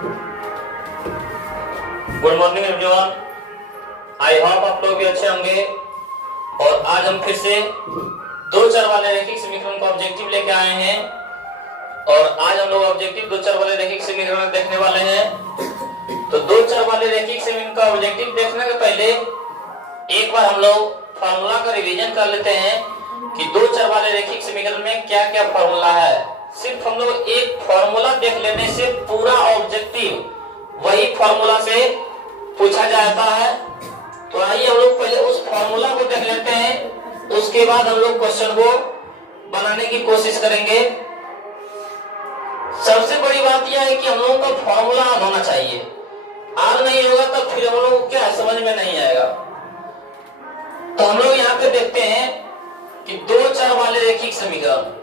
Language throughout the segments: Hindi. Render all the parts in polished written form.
Good morning everyone. I hope आप लोग भी अच्छे होंगे। और आज हम फिर से दो चर वाले रैखिक समीकरण का ऑब्जेक्टिव लेके आए हैं। और आज हम लोग ऑब्जेक्टिव दो चर वाले रैखिक समीकरण देखने वाले हैं। तो दो चर वाले रैखिक समीकरण का ऑब्जेक्टिव देखने के पहले एक बार हम लोग फार्मूला का रिवीजन कर लेते हैं कि दो चर वाले रैखिक समीकरण में क्या क्या फार्मूला है। सिर्फ हम लोग एक फार्मूला देख लेने से पूरा ऑब्जेक्टिव वही फार्मूला से पूछा जाता है। तो आइए हम लोग पहले उस फार्मूला को देख लेते हैं, उसके बाद हम लोग क्वेश्चन को बनाने की कोशिश करेंगे। सबसे बड़ी बात यह है कि हम लोगों का फार्मूला याद होना चाहिए। याद नहीं होगा तो फिर हम लोग को क्या समझ में नहीं आएगा। तो हम लोग यहाँ पे देखते हैं कि दो चर वाले रैखिक समीकरण,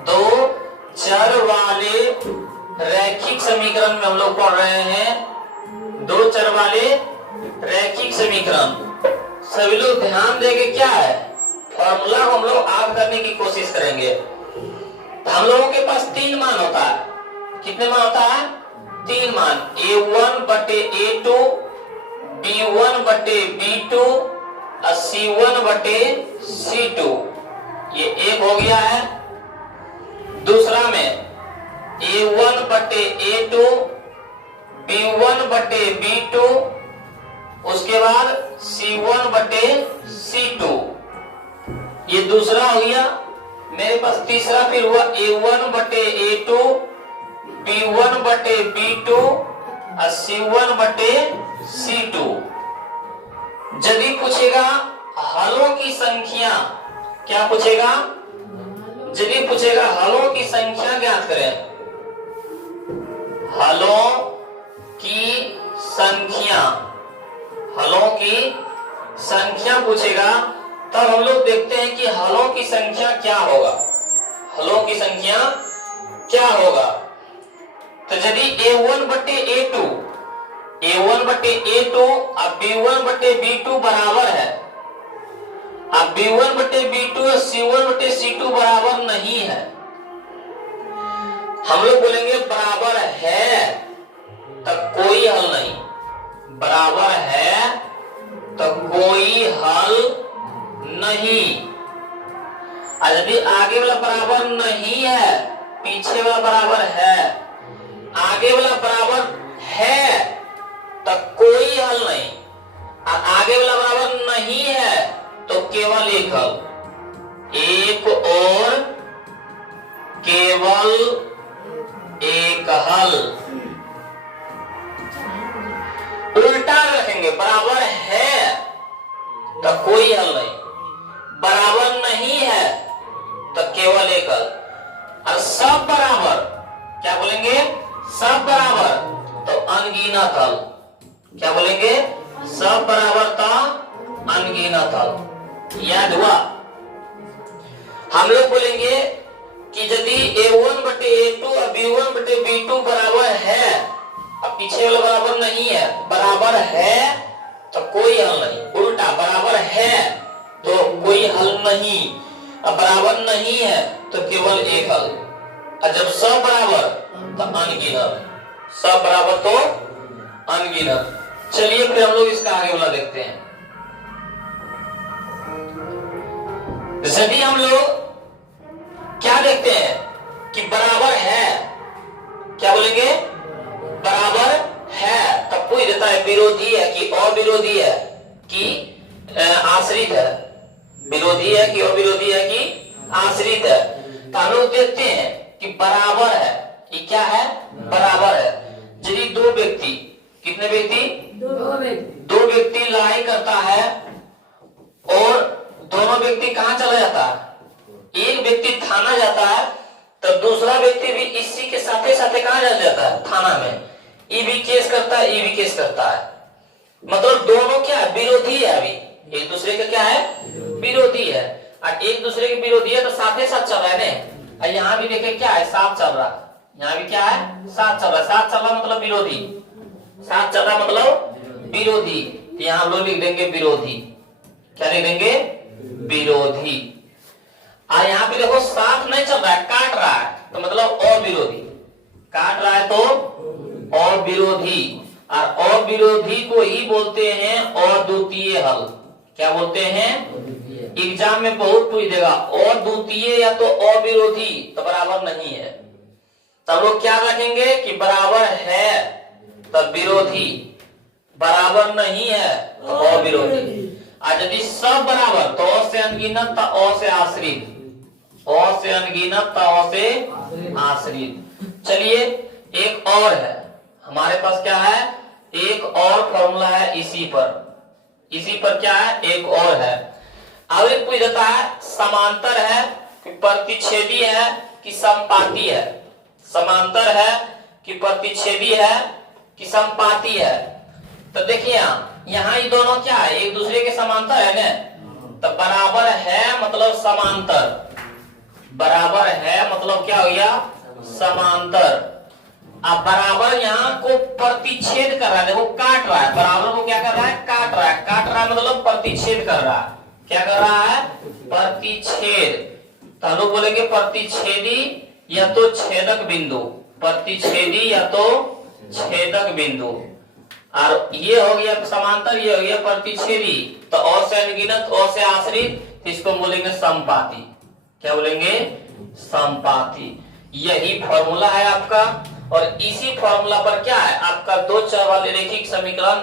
दो चर वाले रैखिक समीकरण में हम लोग पढ़ रहे हैं। दो चर वाले रैखिक समीकरण सभी लोग ध्यान देंगे क्या है, फॉर्मूला को हम लोग याद करने की कोशिश करेंगे। तो हम लोगों के पास तीन मान होता है। कितने मान होता है? तीन मान, a1 बटे a2, b1 बटे b2 और c1 बटे c2। ये एक हो गया है। दूसरा में a1 बटे a2, b1 बटे b2, उसके बाद c1 बटे c2। ये दूसरा हो गया। मेरे पास तीसरा फिर हुआ a1 बटे a2, b1 बटे b2 और c1 बटे c2। यदि पूछेगा हलों की संख्या, क्या पूछेगा? यदि पूछेगा हलों की संख्या ज्ञात करें, हलों की संख्या, हलों की संख्या पूछेगा, तब हम लोग देखते हैं कि हलों की संख्या क्या होगा। हलों की संख्या क्या होगा? तो यदि a1 बटे a2, a1 बटे a2 और b1 बटे b2 बराबर है, अब b1 बटे b2 और c1 बटे c2 बराबर नहीं है, हम लोग बोलेंगे बराबर है तो कोई हल नहीं। बराबर है तो कोई हल नहीं। और यदि आगे वाला बराबर नहीं है, पीछे वाला बराबर है, आगे वाला बराबर है तो कोई हल नहीं, और आगे वाला बराबर नहीं है तो केवल एक हल, एक और केवल एक हल। उल्टा रखेंगे, बराबर है तो कोई हल नहीं, बराबर नहीं है तो केवल एक हल। और सब बराबर, क्या बोलेंगे? सब बराबर तो अनगिनत हल। क्या बोलेंगे? सब बराबर तो अनगिनत हल। याद हुआ? हम लोग बोलेंगे कि यदि a1 बटे a2 और b1 बटे b2 बराबर है, अब पीछे वाला बराबर नहीं है, बराबर है तो कोई हल नहीं। उल्टा, बराबर है तो कोई हल नहीं, अब बराबर नहीं है तो केवल एक हल। और जब सब बराबर तो अनगिनत, सब बराबर तो अनगिनत। चलिए फिर हम लोग इसका आगे वाला देखते हैं। यदि हम लोग क्या देखते हैं कि बराबर है, क्या बोलेंगे? बराबर है तब पूछ देता है विरोधी है कि अविरोधी है कि आश्रित है। विरोधी है कि अविरोधी है कि आश्रित है। तो हम लोग देखते हैं कि बराबर है, ये क्या है? बराबर है। यदि दो व्यक्ति, कितने व्यक्ति? दो व्यक्ति लड़ाई करता है और दोनों व्यक्ति कहां चला जाता है? एक व्यक्ति थाना जाता है तो दूसरा व्यक्ति भी इसी के साथे साथे कहां जाता है? थाना में। ये भी केस करता है, ये भी केस करता है। मतलब दोनों क्या है? विरोधी है। अभी एक दूसरे का क्या है? विरोधी है। और एक दूसरे के विरोधी है तो साथे साथ चल रहा है ना। और यहाँ भी देखे क्या है? साथ चल रहा है। यहाँ भी क्या है? साथ चल रहा है। साथ चल रहा मतलब विरोधी, साथ चल रहा मतलब विरोधी। तो यहाँ हम लोग लिख देंगे विरोधी। क्या लिख देंगे? विरोधी। और यहाँ पे देखो साथ नहीं चल रहा है, काट रहा है, तो मतलब अविरोधी। काट रहा है तो अविरोधी, और अविरोधी को ही बोलते हैं अद्वितीय हल। क्या बोलते हैं? एग्जाम में बहुत पूछ देगा, अद्वितीय या तो अविरोधी तो बराबर नहीं है, तब लोग क्या रखेंगे कि बराबर है तब विरोधी, बराबर नहीं है तो अविरोधी। और यदि सब बराबर तो अ से अनगिनत तो अ से आश्रित, अ से अनगिनत तो अ से आश्रित। चलिए एक और है हमारे पास, क्या है? एक और फॉर्मूला है इसी पर क्या है? एक और है। अब एक पूछ देता है समांतर है कि प्रतिच्छेदी है कि समपाती है, समांतर है कि प्रतिच्छेदी है कि समपाती है। तो देखिए यहाँ ये दोनों क्या है? एक दूसरे के समांतर है ना, तो बराबर है मतलब समांतर, बराबर है मतलब क्या हो गया? समांतर। अब बराबर यहाँ को प्रतिच्छेद कर रहा है, देखो काट रहा है, बराबर को क्या कर रहा है? काट रहा है, काट रहा है मतलब प्रतिच्छेद कर रहा है। क्या कर रहा है? प्रतिच्छेद। तो हम लोग बोलेंगे प्रतिच्छेदी या तो छेदक बिंदु, प्रतिच्छेदी या तो छेदक बिंदु। और ये हो गया समांतर, ये हो गया प्रतिच्छेदी। तो अ से अनगिनत, अ से आश्रित, इसको बोलेंगे समपाती। क्या बोलेंगे? समपाती। यही फॉर्मूला है आपका, और इसी फॉर्मूला पर क्या है आपका? दो चर वाले रैखिक समीकरण।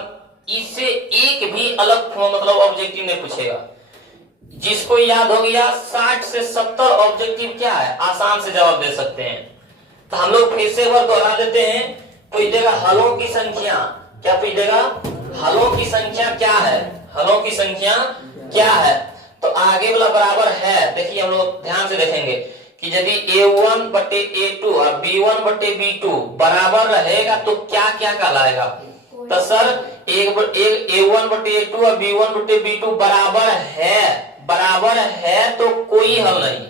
इससे एक भी अलग मतलब ऑब्जेक्टिव नहीं पूछेगा। जिसको याद हो गया 60 से 70 ऑब्जेक्टिव क्या है आसान से जवाब दे सकते हैं। तो हम लोग फिर से एक बार दोहरा देते हैं। पूछ देगा हलों की संख्या, क्या पूछ देगा? हलों की संख्या क्या है? हलों की संख्या क्या है? तो आगे वाला बराबर है। देखिए हम लोग ध्यान से देखेंगे कि यदि A1 बटे A2 और B1 बटे B2 बराबर रहेगा तो क्या क्या कहलाएगा? तो सर एक A1 बटे A2 और B1 बटे B2 बराबर है, बराबर है तो कोई हल नहीं,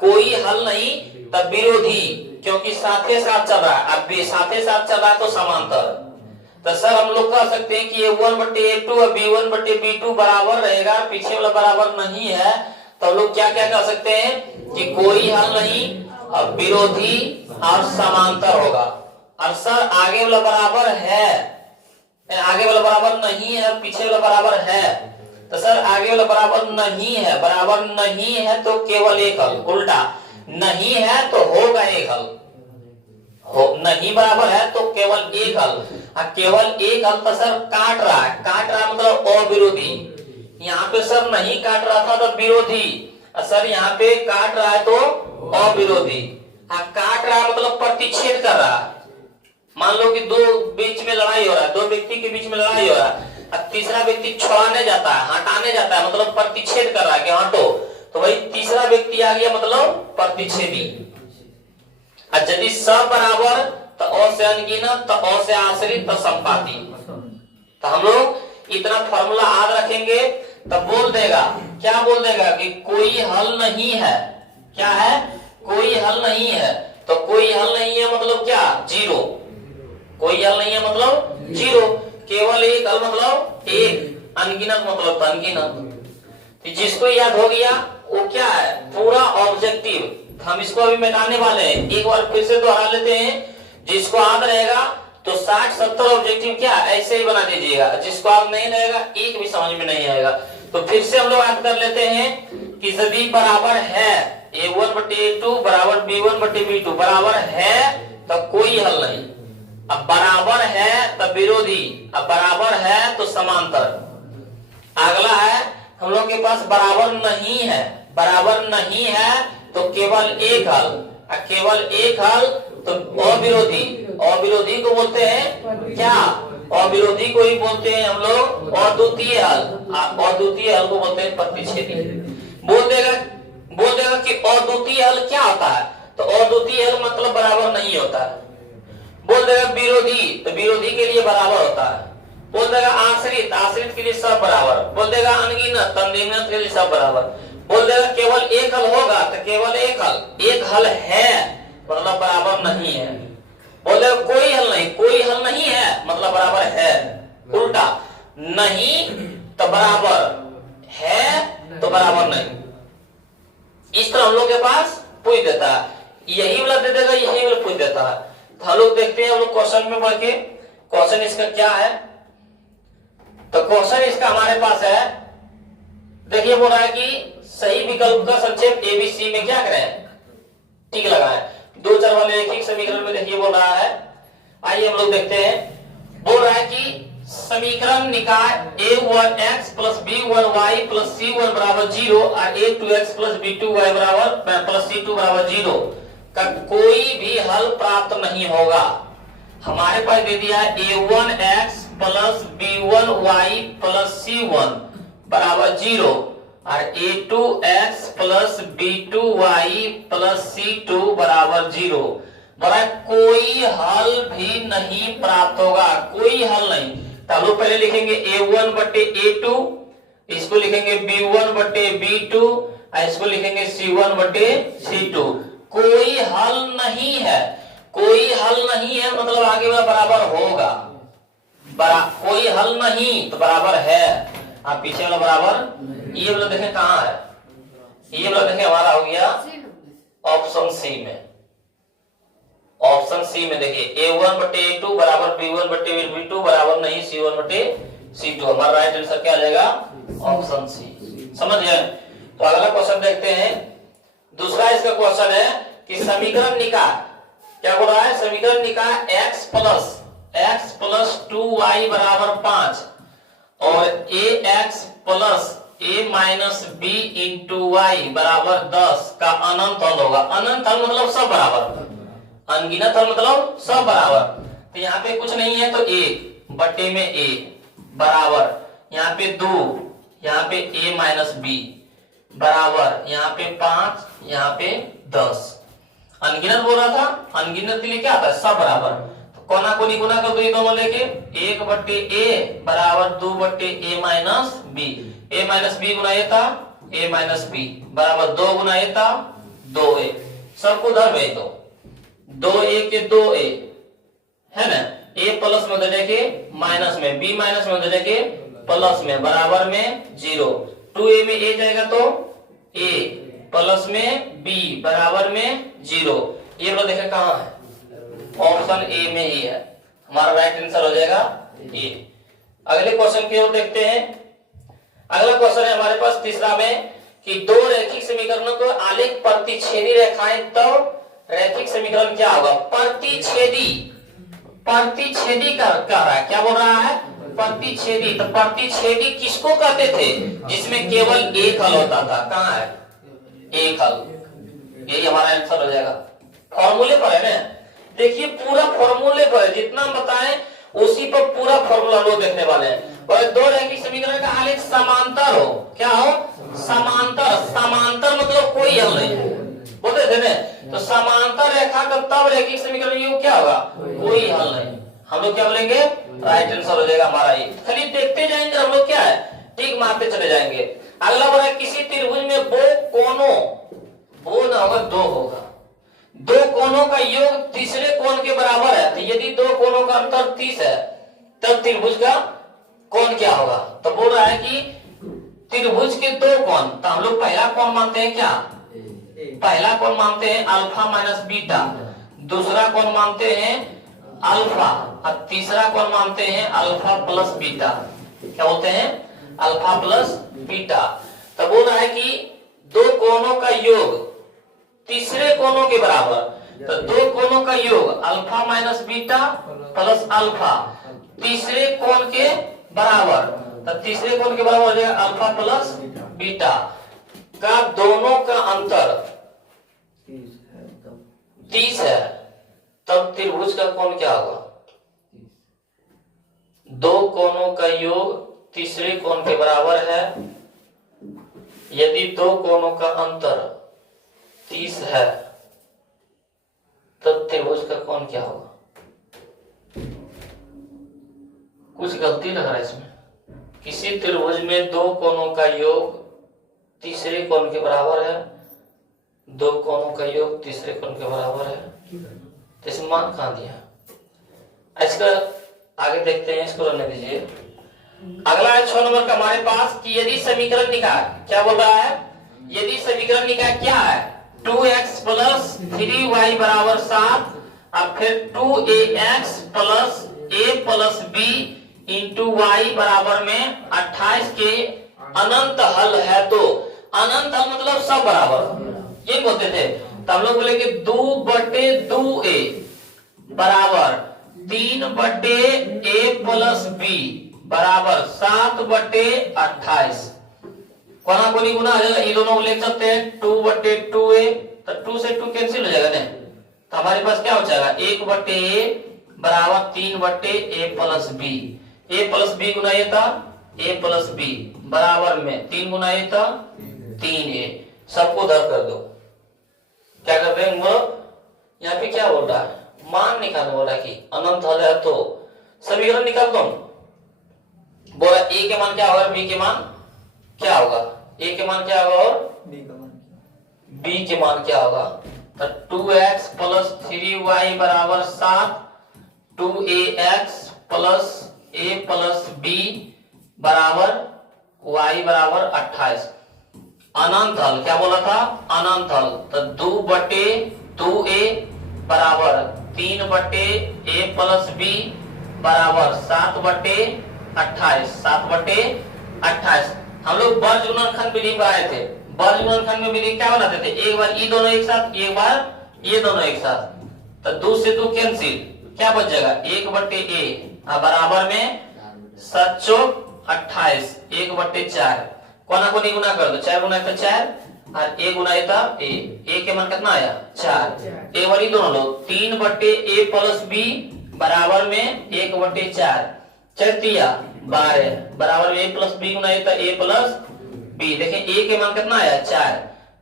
कोई हल नहीं तब विरोधी, क्योंकि साथे साथ चल रहा है। अब साथे साथ चल रहा है तो समांतर। तो सर हम लोग कह सकते हैं कि A1 बटे A2 और B1 बटे B2 बराबर रहेगा, पीछे वाला बराबर नहीं है, तो हम लोग क्या क्या कह सकते हैं कि कोई हल नहीं, अब विरोधी और समांतर होगा। और सर आगे वाला बराबर है, आगे वाला बराबर नहीं है, पीछे वाला बराबर है। तो सर आगे वाला बराबर नहीं है, बराबर नहीं है तो केवल एक हल, उल्टा नहीं है तो होगा एक हल, नहीं बराबर है तो केवल एक हल। केवल एक हल तो सर काट रहा है, काट रहा है मतलब अविरोधी। यहाँ पे सर नहीं काट रहा था तो विरोधी, सर यहाँ पे काट रहा है तो अविरोधी। काट रहा है मतलब प्रतिच्छेद कर रहा है। मान लो कि दो बीच में लड़ाई हो रहा है, दो व्यक्ति के बीच में लड़ाई हो रहा है, तीसरा व्यक्ति छुड़ाने जाता है, हटाने जाता है, मतलब प्रतिच्छेद कर रहा है कि हटो, तो भाई तीसरा व्यक्ति आ गया मतलब प्रतिच्छेदी। यदि सब बराबर तो अ से अनगिनत, तो अ से आश्रित, तो समपाती। तो हम लोग इतना फॉर्मूला याद रखेंगे तब बोल देगा, क्या बोल देगा कि कोई हल नहीं है। क्या है? कोई हल नहीं है। तो कोई हल नहीं है मतलब क्या? जीरो। कोई हल नहीं है मतलब जीरो। केवल एक हल मतलब एक, अनगिनत मतलब अनगिनत। जिसको याद हो गया वो क्या है? पूरा ऑब्जेक्टिव। हम इसको अभी मिटाने वाले हैं, एक बार फिर से दोहरा लेते हैं। जिसको याद रहेगा तो 60-70 ऑब्जेक्टिव क्या ऐसे ही बना दीजिएगा, जिसको याद नहीं रहेगा एक भी समझ में नहीं आएगा। तो फिर से हम लोग याद कर लेते हैं कि यदि बराबर है A1 बटे A2 बराबर B1 बटे B2 बराबर है तो कोई हल नहीं, अब बराबर है तो विरोधी, अब बराबर है तो समांतर। अगला है हम लोग के पास बराबर नहीं है, बराबर नहीं है तो केवल एक हल, केवल एक हल तो अविरोधी। अविरोधी को बोलते हैं क्या? अविरोधी को ही बोलते हैं हम लोग अद्वितीय हल, अद्वितीय हल को बोलते हैं प्रतिच्छेदी। बोल देगा कि अद्वितीय हल क्या होता है? तो अद्वितीय हल मतलब बराबर नहीं होता है। बोल देगा विरोधी, तो विरोधी के लिए बराबर होता है। बोल देगा आश्रित, आश्रित के लिए सब बराबर। बोल देगा अनगिनत, अनगिनत के लिए सब बराबर। बोल देगा केवल एक हल होगा तो केवल एक हल, एक हल है मतलब बराबर नहीं है। बोल देगा कोई हल नहीं, कोई हल नहीं है मतलब बराबर है, उल्टा नहीं तो बराबर है तो बराबर नहीं। इस तरह हम लोग के पास पूछ देता है, यही वाला दे देगा, यही वाला पूछ देता है। तो हम लोग देखते हैं हम लोग क्वेश्चन में बढ़ के, क्वेश्चन इसका क्या है। तो क्वेश्चन इसका हमारे पास है, देखिए बोल रहा है कि सही विकल्प का संक्षेप एबीसी में क्या करें, टिक लगाएं। दो चर वाले रैखिक समीकरण में देखिए बोल रहा है, आइए हम लोग देखते हैं। बोल रहा है कि समीकरण निकाय a1x plus b1y plus c1 बराबर 0 और a2x प्लस b2y बराबर प्लस c2 बराबर 0 का कोई भी हल प्राप्त नहीं होगा। हमारे पास दे दिया है a1x plus b1y plus c1 बराबर 0 और a2x plus b2y plus c2 बराबर 0। बड़ा कोई हल भी नहीं प्राप्त होगा, कोई हल नहीं। तो हम लोग पहले लिखेंगे a1 बटे a2, इसको लिखेंगे b1 बटे b2 और इसको लिखेंगे c1 बटे c2। कोई हल नहीं है, कोई हल नहीं है मतलब आगे वाला बराबर होगा, कोई हल नहीं तो बराबर है, आप पीछे वाला बराबर। ये वाला देखें कहां है, ये वाला देखें हमारा हो गया ऑप्शन सी में। ऑप्शन सी में देखिए a1 बटे a2 बराबर b1 बटे b2 बराबर नहीं c1 बटे c2। हमारा राइट आंसर क्या आ जाएगा, ऑप्शन सी। समझ गए। तो अगला क्वेश्चन देखते हैं। दूसरा इसका क्वेश्चन है कि समीकरण निकाय क्या बोल रहा है, समीकरण निकाय x प्लस 2y बराबर 5 और ax plus a minus b into y बराबर 10 का अनंत हल होगा। अनंत हल मतलब सब बराबर, अनगिनत हल मतलब सब बराबर। तो यहाँ पे कुछ नहीं है तो एक बटे में a बराबर, यहाँ पे 2, यहाँ पे a माइनस b बराबर, यहाँ पे 5, यहाँ पे 10। अनगिनत बोल रहा था, अनगिनत के लिए क्या आता है, सब बराबर। तो कोना कोनी गुना कर दो ये दोनों लेके, 1 बटे a बराबर 2 बटे a minus b। a minus b Guna a था a माइनस b बराबर 2 गुना a था 2a। सबको धर भेज दो, 2a के 2a है ना, a प्लस में उधर जाके माइनस में, b माइनस में उधर जाके प्लस में बराबर में 0। 2a में a जाएगा तो a प्लस में b बराबर में 0। ये वाला देखें कहां है, ऑप्शन ए में ही है, हमारा राइट आंसर हो जाएगा ए। अगले क्वेश्चन की ओर देखते हैं। अगला क्वेश्चन है हमारे पास तीसरा में कि दो रैखिक समीकरणों को आलेख प्रतिच्छेदी रेखाएं तो रैखिक समीकरण क्या होगा, प्रतिच्छेदी। प्रतिच्छेदी का कह रहा है, क्या बोल रहा है, प्रतिच्छेदी। तो प्रतिच्छेदी किसको कहते थे, जिसमें केवल एक हल होता था। कहां है, एक हल। यही हमारा आंसर हो जाएगा। फॉर्मूले पर है ना, देखिए पूरा फॉर्मूले पर जितना बताएं उसी पर पूरा फॉर्मूला लोग देखने वाले हैं। और दो रैखिक समीकरण का आलेख समांतर हो, क्या हो, समांतर। समांतर मतलब कोई हल नहीं बोलते थे ना, तो समांतर रेखा का तब रैखिक समीकरण योग क्या होगा, कोई हल नहीं। हम लोग क्या बोलेंगे, राइट आंसर हो जाएगा हमारा ये। खाली देखते जाएंगे हम लोग, क्या है, टिक मारते चले जाएंगे। अगला बोला किसी त्रिभुज में दो कोनों, वो ना होगा दो होगा, दो कोनों का योग तीसरे कोण के बराबर है। तो यदि दो कोनों का अंतर 30 है तब त्रिभुज का कोण क्या होगा। तो बोल रहा है कि त्रिभुज के दो कोण, तो हम लोग पहला कोण मानते हैं क्या, पहला कोण मानते हैं अल्फा माइनस बीटा, दूसरा कोण मानते हैं अल्फा और तीसरा कोण मानते हैं अल्फा प्लस बीटा। क्या बोलते हैं, अल्फा प्लस बीटा। तो बोल रहा है कि दो कोणों का योग तीसरे कोणों के बराबर। तो दो कोणों का योग alpha minus beta plus alpha तीसरे कोण के बराबर। तो तीसरे कोण के बराबर हो जाएगा अल्फा प्लस बीटा का दोनों का अंतर 30 है, तब त्रिभुज का कोण क्या होगा, दो कोणों का योग तीसरे कोण के बराबर है। यदि दो कोणों का अंतर 30 है तब त्रिभुज का कोण क्या होगा। कुछ गलती लग रहा है इसमें। किसी त्रिभुज में दो कोणों का योग तीसरे कोण के बराबर है, दो कोणों का योग तीसरे कोण के बराबर है, तो इसमें मान कहां दिया। इसका आगे देखते हैं, इसको रहने दीजिए। अगला है 6 नंबर का हमारे पास कि यदि समीकरण निकाय, क्या बोल रहा है, यदि समीकरण निकाय क्या है, 2x प्लस 3y बराबर 7 अब फिर 2ax plus a plus b into y बराबर में 28 के अनंत हल है। तो अनंत हल मतलब सब बराबर ये बोलते थे। तो हम लोग बोले कि 2/2a बराबर 3/a प्लस b बराबर 7/28। कोना कोनी गुना आ जाएगा, ये दोनों लिख सकते हैं 2/2a, तो 2 से 2 कैंसिल हो जाएगा ना। तो हमारे पास क्या हो जाएगा 1/a बराबर 3/a plus b। a plus b गुना ये था a प्लस b बराबर में 3 गुना ये था 3a। सबको उधर कर दो। क्या कर रहे हैं वो यहाँ पे क्या बोल रहा है, मान निकाल बोल रहा है कि अनंत हल है तो समीकरण निकाल दो। बोला a के मान क्या होगा b के मान क्या होगा, a के मान क्या होगा और b के मान क्या होगा। तो 2x प्लस 3y बराबर 7, 2ax plus a plus b बराबर y बराबर 28। अनंत हल क्या बोला था, अनंत हल। तो 2/2a बराबर 3/a प्लस b बराबर 7/28। 7/28 हम लोग वर्ग गुणनखंड विधि पर आए थे। वर्ग गुणनखंड में विधि क्या बनाते थे, एक बार ये दोनों एक साथ, एक बार ये दोनों एक साथ। तो 2 से 2 कैंसिल, क्या बच जाएगा 1/a बराबर में 7 चौक 28, 1/4। कोना कोनी गुना कर दो, 4 गुना तो 4 और a गुना था a के मान कितना आया 4। a वाली दोनों लोग 3/a प्लस b बराबर में 1/4, 4 12 बराबर में a प्लस b गुना था a प्लस b। देखिए a के मान कितना आया 4,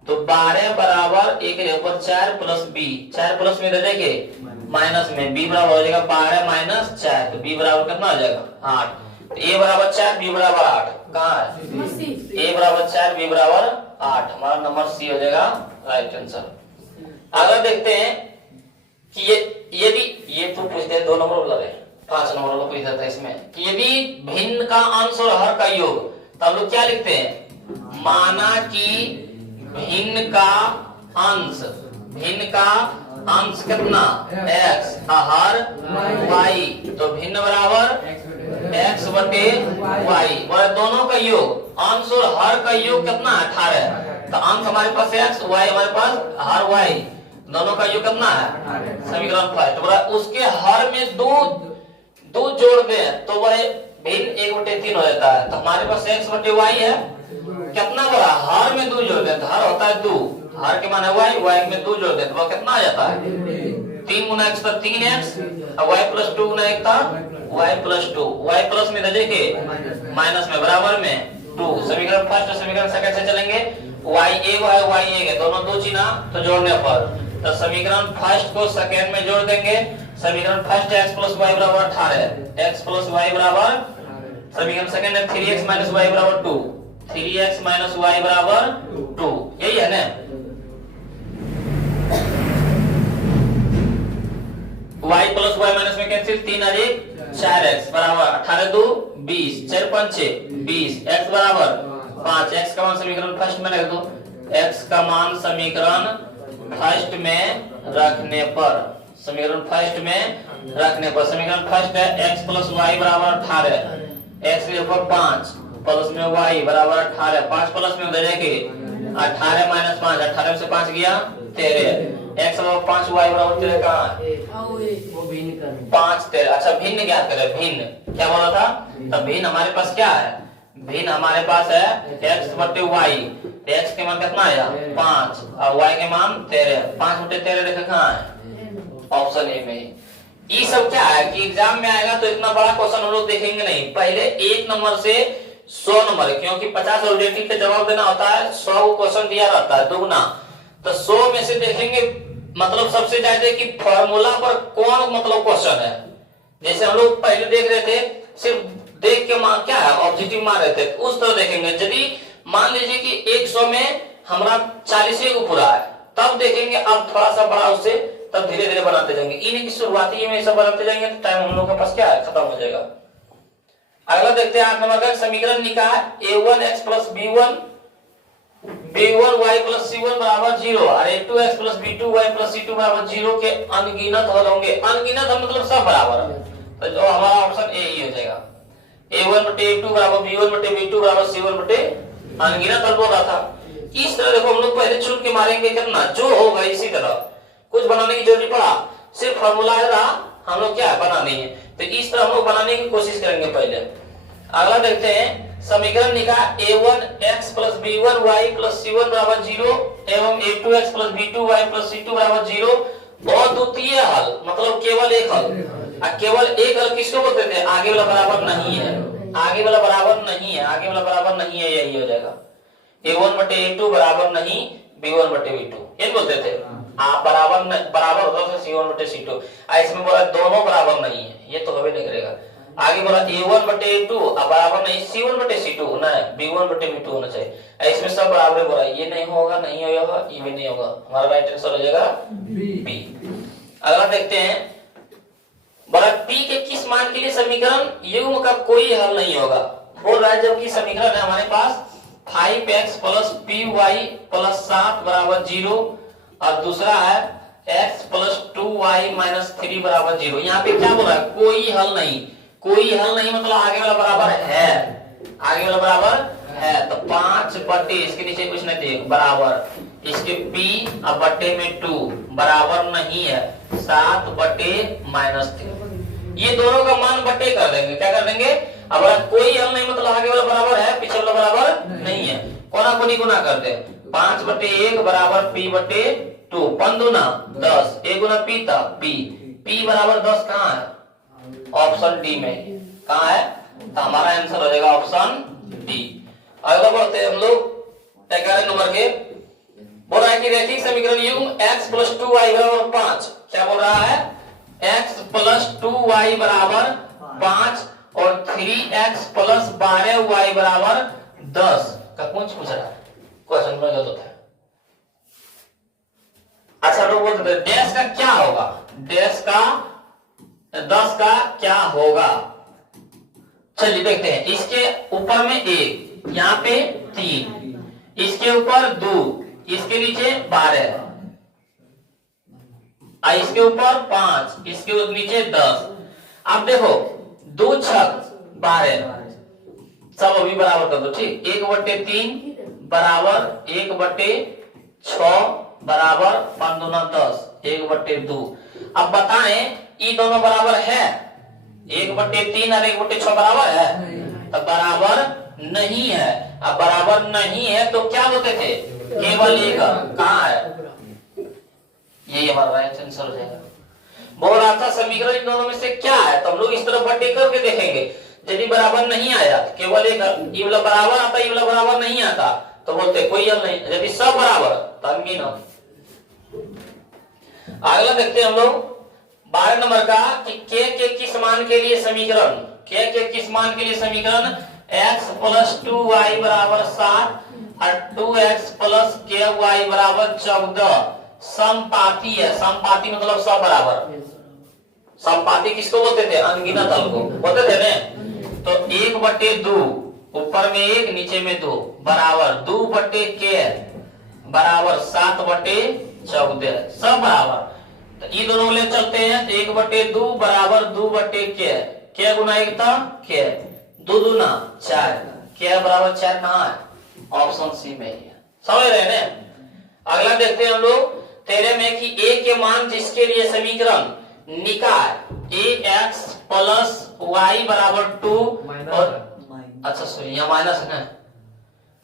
तो 12 बराबर a के ऊपर 4 प्लस b, 4 प्लस में देखिए माइनस में b बराबर हो जाएगा 12 माइनस 4, तो b बराबर कितना आ जाएगा 8। तो a बराबर 4 b बराबर 8 कहाँ है, a बराबर 4 b बराबर 8। हमारा नंबर सी हो जाएगा राइट आंसर। अगर देखते हैं कि यदि ये तो पूछते हैं 2 नंबर लगे 5 नंबर वाला पूछा था इसमें कि यदि भिन्न का अंश और हर का योग, तो हम लोग क्या लिखते हैं, माना कि भिन्न का अंश, भिन्न का अंश कितना x हर y, तो भिन्न बराबर x बटे y, और दोनों का योग अंश और हर का योग कितना 18। तो अंश हमारे पास x, y हमारे पास हर y, दोनों का योग कितना है समीकरण 5। तो बोला उसके हर में दो जोड़ दें तो वह भिन्न 1/3 हो जाता है। तो हमारे पास x बटे y है, कितना बड़ा हर में 2 जोड़ दें तो हर होता है 2, हर के मान है y, y में 2 जोड़ दें तो वह कितना आ जाता है 3 गुना x था 3x, और y प्लस 2 गुना 1 था y प्लस 2, y प्लस में देखिए माइनस में बराबर में 2। समीकरण फर्स्ट और समीकरण सेकंड से चलेंगे, y एक है y एक है, दोनों 2 चिन्ह तो जोड़ने पर, तो समीकरण फर्स्ट को सेकंड में जोड़ देंगे। समीकरण फर्स्ट x प्लस y बराबर 18, x प्लस y बराबर, समीकरण सेकंड है 3x माइनस y बराबर 2, 3x माइनस y बराबर 2, यही है ना। y प्लस y माइनस में कैंसिल, 3 और 1 4x बराबर 18 2 20, 4 5 20, x बराबर 5। x का मान समीकरण फर्स्ट में रख दो, x का मान समीकरण फर्स्ट में रखने पर, समीकरण फर्स्ट में रखने पर, समीकरण फर्स्ट है x प्लस y बराबर 18, x के ऊपर 5 प्लस में y बराबर 18, 5 प्लस में उधर जाएगी 18 माइनस 5, 18 में से 5 गया 13, x बराबर 5 y बराबर 13 कहाँ है 5 13। अच्छा भिन्न ज्ञात करें, भिन्न क्या बोला था, तो भिन्न हमारे पास क्या है, भिन्न हमारे पास है x बटे y, x के मान कितना आया 5 और y के मान 13, 5 बटे 13 देखा कहाँ है ऑप्शन ए में। ये सब क्या है कि एग्जाम में आएगा तो इतना बड़ा क्वेश्चन हम लोग देखेंगे नहीं, पहले 1 नंबर से 100 नंबर, क्योंकि 50 ऑब्जेक्टिव के जवाब देना होता है, 100 क्वेश्चन दिया रहता है दुगना, तो 100 में से देखेंगे मतलब सबसे ज्यादा कि फॉर्मूला पर कौन मतलब क्वेश्चन है। जैसे हम लोग पहले देख रहे थे सिर्फ देख के मार क्या है ऑब्जेक्टिव मार रहे थे, उस तरह देखेंगे। यदि मान लीजिए कि 100 में हमारा 40 को पूरा है तब देखेंगे, अब थोड़ा सा बड़ा उससे, तब धीरे धीरे बनाते जाएंगे। इन्हीं की शुरुआती में सब बनाते जाएंगे तो टाइम हम लोग के पास क्या है खत्म हो जाएगा। अगला देखते हैं 8 नंबर का समीकरण निकाल a1x plus b1 b1y plus c1 बराबर 0 और a2x plus b2y plus c2 बराबर 0 के अनगिनत हल होंगे। अनगिनत हल मतलब सब बराबर है, तो जो हमारा ऑप्शन ए ही हो जाएगा। a1 बटे a2 बराबर b1 बटे b2 बराबर c1 बटे अनगिनत हल बोल रहा था। इस तरह देखो हम लोग पहले चुन के मारेंगे कितना जो होगा, इसी तरह कुछ बनाने की जरूरत पड़ा, सिर्फ फार्मूला है ना, हम लोग क्या बनाने है, तो इस तरह हम लोग बनाने की कोशिश करेंगे। पहले अगला देखते हैं, समीकरण लिखा a1x plus b1y plus c1 बराबर 0 एवं a2x plus b2y plus c2 बराबर 0 और द्वितीय हल मतलब केवल एक हल। केवल एक हल किसको बोलते थे? आगे वाला बराबर नहीं है, आगे वाला बराबर नहीं है, आगे वाला बराबर नहीं है, यही हो जाएगा। a1 बटे a2 बराबर नहीं b1 बटे b2 ये बोलते थे। बराबर होता है c1 बटे c2, इसमें बोला दोनों बराबर नहीं है, ये तो कभी नहीं करेगा। आगे बोला a1 बटे a2 बराबर नहीं c1 बटे c2 होना है, b1 बटे b2 होना चाहिए। इसमें सब बराबर बोला, ये नहीं होगा, नहीं होगा, ये भी नहीं होगा, हमारा राइट आंसर हो जाएगा बी। अगला देखते हैं, बोला p के किस मान के लिए समीकरण युग्म का कोई हल नहीं होगा। बोल रहा है जबकि समीकरण है हमारे पास 5x प्लस py प्लस 7 बराबर 0 और दूसरा है x प्लस 2y माइनस 3 बराबर 0। यहाँ पे क्या बोल रहा है? कोई हल नहीं। कोई हल नहीं मतलब आगे वाला बराबर है, आगे वाला बराबर है, तो 5 बटे इसके नीचे कुछ नहीं थे बराबर इसके p अब बटे में 2 बराबर नहीं है 7 बटे माइनस 3। ये दोनों का मान बटे कर देंगे, क्या कर देंगे? अब कोई हल नहीं मतलब आगे वाला बराबर है, पीछे वाला बराबर नहीं है, कोना कोनी गुना कर दे। 5 बटे 1 बराबर p बटे 2, 5 दूना 10, 1 गुना p था p बराबर 10 कहाँ है? ऑप्शन डी में। कहाँ है? तो हमारा आंसर हो जाएगा ऑप्शन डी। अगला बढ़ते हैं हम लोग 11 नंबर के। बोल रहा है कि रैखिक समीकरण युग्म x प्लस 2y बराबर 5। क्या बोल रहा है? x प्लस 2y बराबर 5 और 3x प्लस 12y बराबर 10 का कुछ पूछ रहा है। क्वेश्चन में गलत है। अच्छा लोग बोलते हैं डैश का क्या होगा? डैश का 10 का क्या होगा? चलिए देखते हैं। इसके ऊपर में 1, यहाँ पे 3, इसके ऊपर 2, इसके नीचे 12, इसके ऊपर 5, इसके नीचे 10। अब देखो 2 छक 12 सब अभी बराबर कर दो, ठीक। 1/3 बराबर 1/6 बराबर 5 दूना 10, 1/2। अब बताएं ये दोनों बराबर है? 1/3 और 1/6 बराबर है? तो बराबर नहीं है। अब बराबर नहीं है तो क्या बोलते थे? केवल एक। कहाँ है? यही हमारा राइट आंसर हो जाएगा। बोल रहा था समीकरण इन दोनों में से क्या है, तो हम लोग इस तरह बटे करके देखेंगे। यदि बराबर नहीं आया केवल एक, ये वाला बराबर आता, ये वाला बराबर नहीं आता, तो बोलते कोई हल नहीं। यदि सब बराबर तो अनगिनत। अगला देखते हैं हम लोग 12 नंबर का कि के किस मान के लिए समीकरण, के किस मान के लिए समीकरण x प्लस 2y बराबर 7 और 2x प्लस ky बराबर 14 समपाती है। समपाती मतलब सब बराबर। समपाती किसको बोलते थे? अनगिनत हल को बोलते थे ना। तो 1/2 ऊपर में 1 नीचे में 2 बराबर 2/k बराबर 7/14 सब बराबर। तो ये दोनों ले चलते हैं तो 1/2 बराबर 2/k, क्या गुना 1 था k, 2 दूना 4, क्या बराबर 4 कहाँ है? ऑप्शन सी में है। समझ रहे हैं? अगला देखते हैं हम लोग 13 में कि a के मान जिसके लिए समीकरण निकाय ax प्लस y बराबर 2 और अच्छा सॉरी यहाँ माइनस है ना,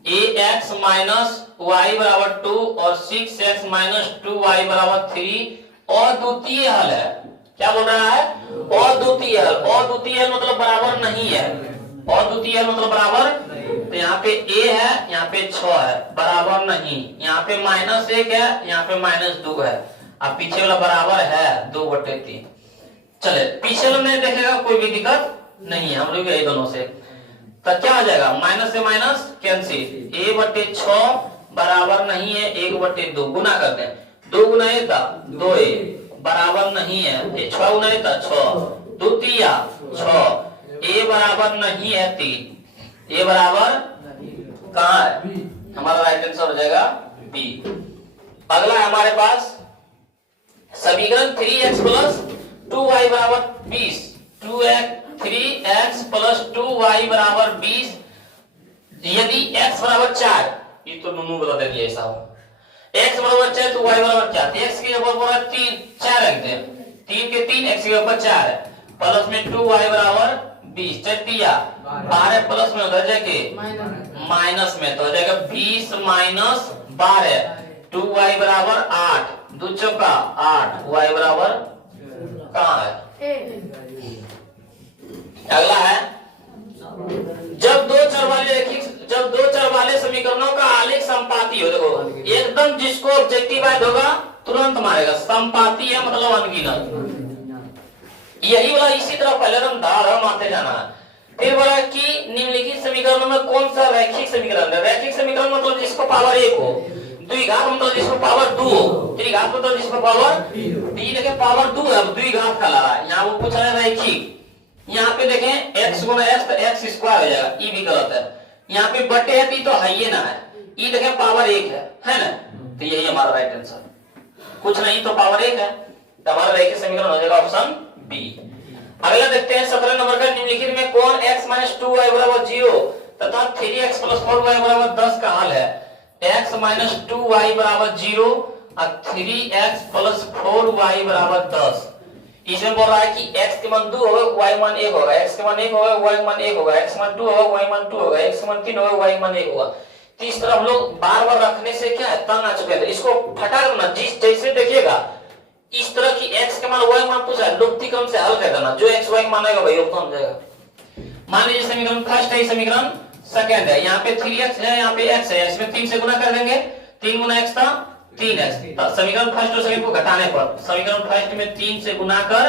ax माइनस y बराबर 2 और 6x माइनस 2y बराबर 3 और द्वितीय हल है। क्या बोल रहा है? और द्वितीय हल। और द्वितीय हल मतलब बराबर नहीं है। और द्वितीय हल मतलब बराबर, तो यहाँ पे a है, यहाँ पे 6 है, बराबर नहीं। यहाँ पे -1 है, यहाँ पे -2 है। अब पीछे वाला बराबर है 2/3। चले पीछे वाला में देखेगा कोई भी दिक्कत नहीं है, हम लोग यही दोनों से। तो क्या हो जाएगा? माइनस से माइनस कैंसिल, a/6 बराबर नहीं है 1/2, गुना कर दें। 2 गुना 1 2 बराबर नहीं है, 6 गुना 1 6, द्वितीय 6, a बराबर नहीं है 3, a बराबर कहाँ है? हमारा राइट आंसर हो जाएगा बी। अगला है हमारे पास समीकरण 3x प्लस 2y बराबर 20, 3x प्लस 2y बराबर 20 यदि x बराबर 4, ये तो नूनू बता देंगे ऐसा हो, x बराबर 4 तो y बराबर क्या, x के ऊपर 3 4 रखते हैं, 3 के 3 x के ऊपर 4 है, प्लस में 2y बराबर 20 चल दिया 12 प्लस में उधर जाके माइनस में तो हो जाएगा 20 माइनस 12, 2y बराबर 8, 2 चौका 8, y बराबर कहाँ है। अगला है जब दो चर वाले समीकरणों का आलेख समपाती हो, देखो एकदम जिसको ऑब्जेक्टिवाइड होगा तुरंत मारेगा, समपाती है मतलब अनगिनत, यही वाला इसी तरह पहले हम धारा मारते जाना है। फिर बोला कि निम्नलिखित समीकरणों में कौन सा रैखिक समीकरण है, रैखिक समीकरण मतलब जिसको पावर 1 हो, द्विघात मतलब जिसको पावर 2 हो, त्रिघात मतलब जिसको पावर 3 के पावर 2 है, अब द्विघात का ला रहा है, यहाँ वो पूछ रहा है रैखिक। यहाँ पे देखें x गुना x तो x स्क्वायर हो जाएगा, ई भी गलत है, यहाँ पे बटे है तो है ये ना है, ई देखें पावर 1 है ना, तो यही हमारा राइट आंसर, कुछ नहीं तो पावर 1 है, तो हमारा रैखिक समीकरण हो जाएगा ऑप्शन बी। अगला देखते हैं 17 नंबर का निम्नलिखित में कौन x माइनस 2y बराबर 0 तथा 3x प्लस 4y बराबर 10 का हल है। x माइनस 2y बराबर 0 और 3x प्लस 4y बराबर 10। इसमें बोल रहा है कि x के मान 2 होगा y मान 1 होगा, x के मान 1 होगा y मान 1 होगा, x मान 2 होगा y मान 2 होगा, x के मान 3 होगा y मान 1 होगा। तो इस तरह हम लोग बार बार रखने से क्या है तंग आ चुके थे, इसको फटा करना, जिस जैसे देखिएगा इस तरह की x के मान y मान पूछा है लुप्ति क्रम से हल कर देना, जो x y मानेगा भाई वो कौन जाएगा। मान लीजिए समीकरण फर्स्ट है, समीकरण सेकंड है, यहाँ पे 3x है, यहाँ पे x है, इसमें 3 से गुना कर देंगे, 3 गुना x था 3x, समीकरण फर्स्ट और सेकंड को घटाने पर समीकरण फर्स्ट में 3 से गुना कर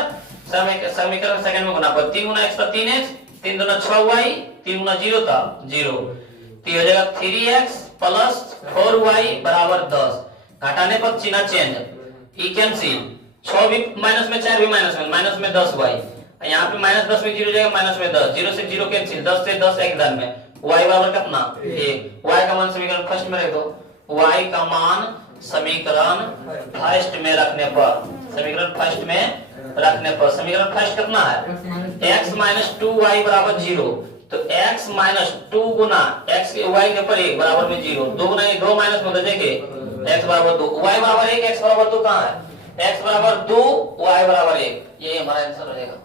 समीकरण सेकंड में गुना पर 3 गुना x था 3x, 3 दूना 6y, 3 गुना 0 था 0, तो ये हो जाएगा 3x प्लस 4y बराबर 10, घटाने पर चिन्ह चेंज, ई कैंसिल, 6 भी माइनस में 4 भी माइनस में 10y, यहाँ पे माइनस 10 में 0 जाएगा माइनस में 10, 0 से 0 कैंसिल, 10 से 10 एक दान में, y बराबर कितना 1, y का मान समीकरण फर्स्ट में रख दो, y का मान समीकरण फर्स्ट में रखने पर समीकरण फर्स्ट कितना है x माइनस 2y बराबर 0, तो x माइनस 2 गुना x के y के ऊपर 1 बराबर में 0, 2 गुना 2 माइनस में देखे x बराबर 2, y बराबर 1, x बराबर 2 कहाँ है, x बराबर 2 y बराबर 1, ये हमारा आंसर हो जाएगा।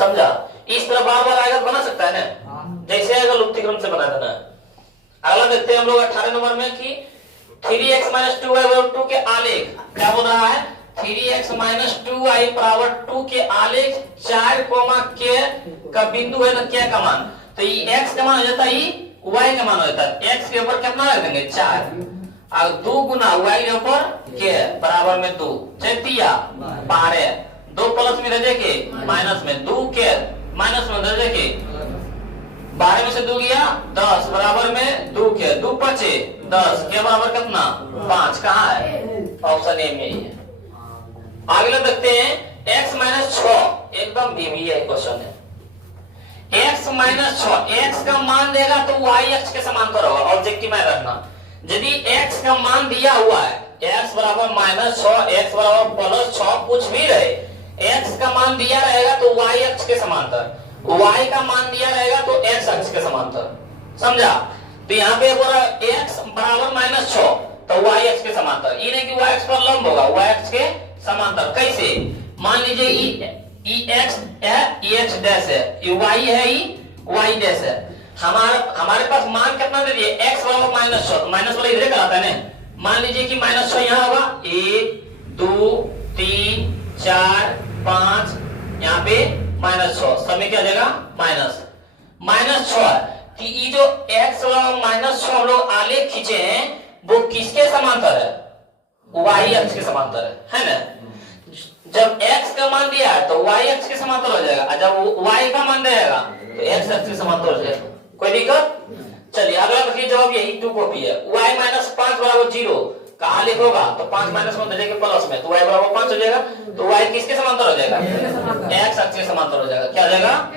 समझा, इस तरह बार बार आएगा बना सकता है ना, जैसे आएगा लुप्ति क्रम से बना देना है। अगला देखते हैं हम लोग 18 नंबर में कि 3x माइनस 2y बराबर 2 के आलेख, क्या बोल रहा है 3x माइनस 2y बराबर 2 के आलेख 4 के का बिंदु है ना क्या का मान, तो ये x का मान हो जाता है, ये y का मान हो जाता है, x के ऊपर कितना रख देंगे 4 और 2 गुना y के ऊपर के बराबर में 2 चैतिया 12, 2 प्लस में रह जाके माइनस में 2 के माइनस में रह जाके 12 में से 2 गया 10 बराबर में 2 के 2 बचे 10 के बराबर कितना 5, कहाँ है ऑप्शन ए में ही है। अगला देखते हैं x माइनस 6, एकदम भी है क्वेश्चन है, x माइनस 6, x का मान देगा तो y अक्ष के समांतर होगा, ऑब्जेक्टिव में रखना, यदि x का मान दिया हुआ है x बराबर माइनस 6, x बराबर प्लस 6 कुछ भी रहे, x का मान दिया रहेगा तो y अक्ष के समांतर, y का मान दिया रहेगा तो x अक्ष के समांतर, समझा। तो यहाँ पे बोला x बराबर माइनस 6 तो y अक्ष के समांतर, ये नहीं कि y अक्ष पर लंब होगा, y अक्ष के समांतर कैसे, मान लीजिए ई x है, ई x डैश है, ये y है, ये y डैश है, हमारे पास मान कितना दे दिए x बराबर माइनस 6, माइनस वाला इधर कराता है ना, मान लीजिए कि माइनस 6 यहाँ होगा 1 2 3 4 5, यहाँ पे माइनस 6, सब में क्या आ जाएगा माइनस 6, कि ये जो x बराबर माइनस 6 हम लोग आलेख खींचे हैं वो किसके समांतर है, y अक्ष के समांतर है ना। जब x का मान दिया है तो y अक्ष के समांतर हो जाएगा, और जब y का मान देगा तो x अक्ष के समांतर हो जाएगा, कोई दिक्कत। चलिए अगला देखिए जवाब यही 2 कॉपी है, y माइनस 5 बराबर 0 कहाँ लिखोगा तो 5 माइनस में देंगे प्लस में, तो y बराबर 5 हो जाएगा, तो y किसके समांतर हो जाएगा x अक्ष के समांतर हो जाएगा, क्या हो जाएगा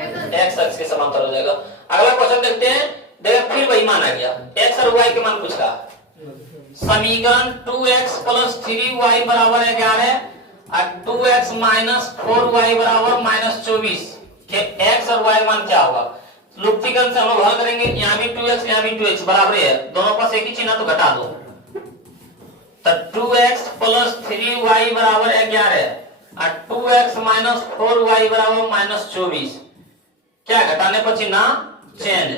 x अक्ष के समांतर हो जाएगा। अगला क्वेश्चन देखते हैं देखो फिर वही मान आ गया, x और y के मान पूछ रहा है। समीकरण 2x प्लस 3y बराबर 11 और 2x माइनस 4y बराबर माइनस 24 के x और y मान क्या होगा? लुप्तीकरण से हम लोग हल करेंगे। यहाँ भी 2x यहाँ भी 2x बराबर है, दोनों पास एक ही चिन्ह तो घटा दो। तो 2x प्लस 3y बराबर 11 और 2x माइनस 4y बराबर माइनस 24। क्या घटाने पर चिन्ह चेंज,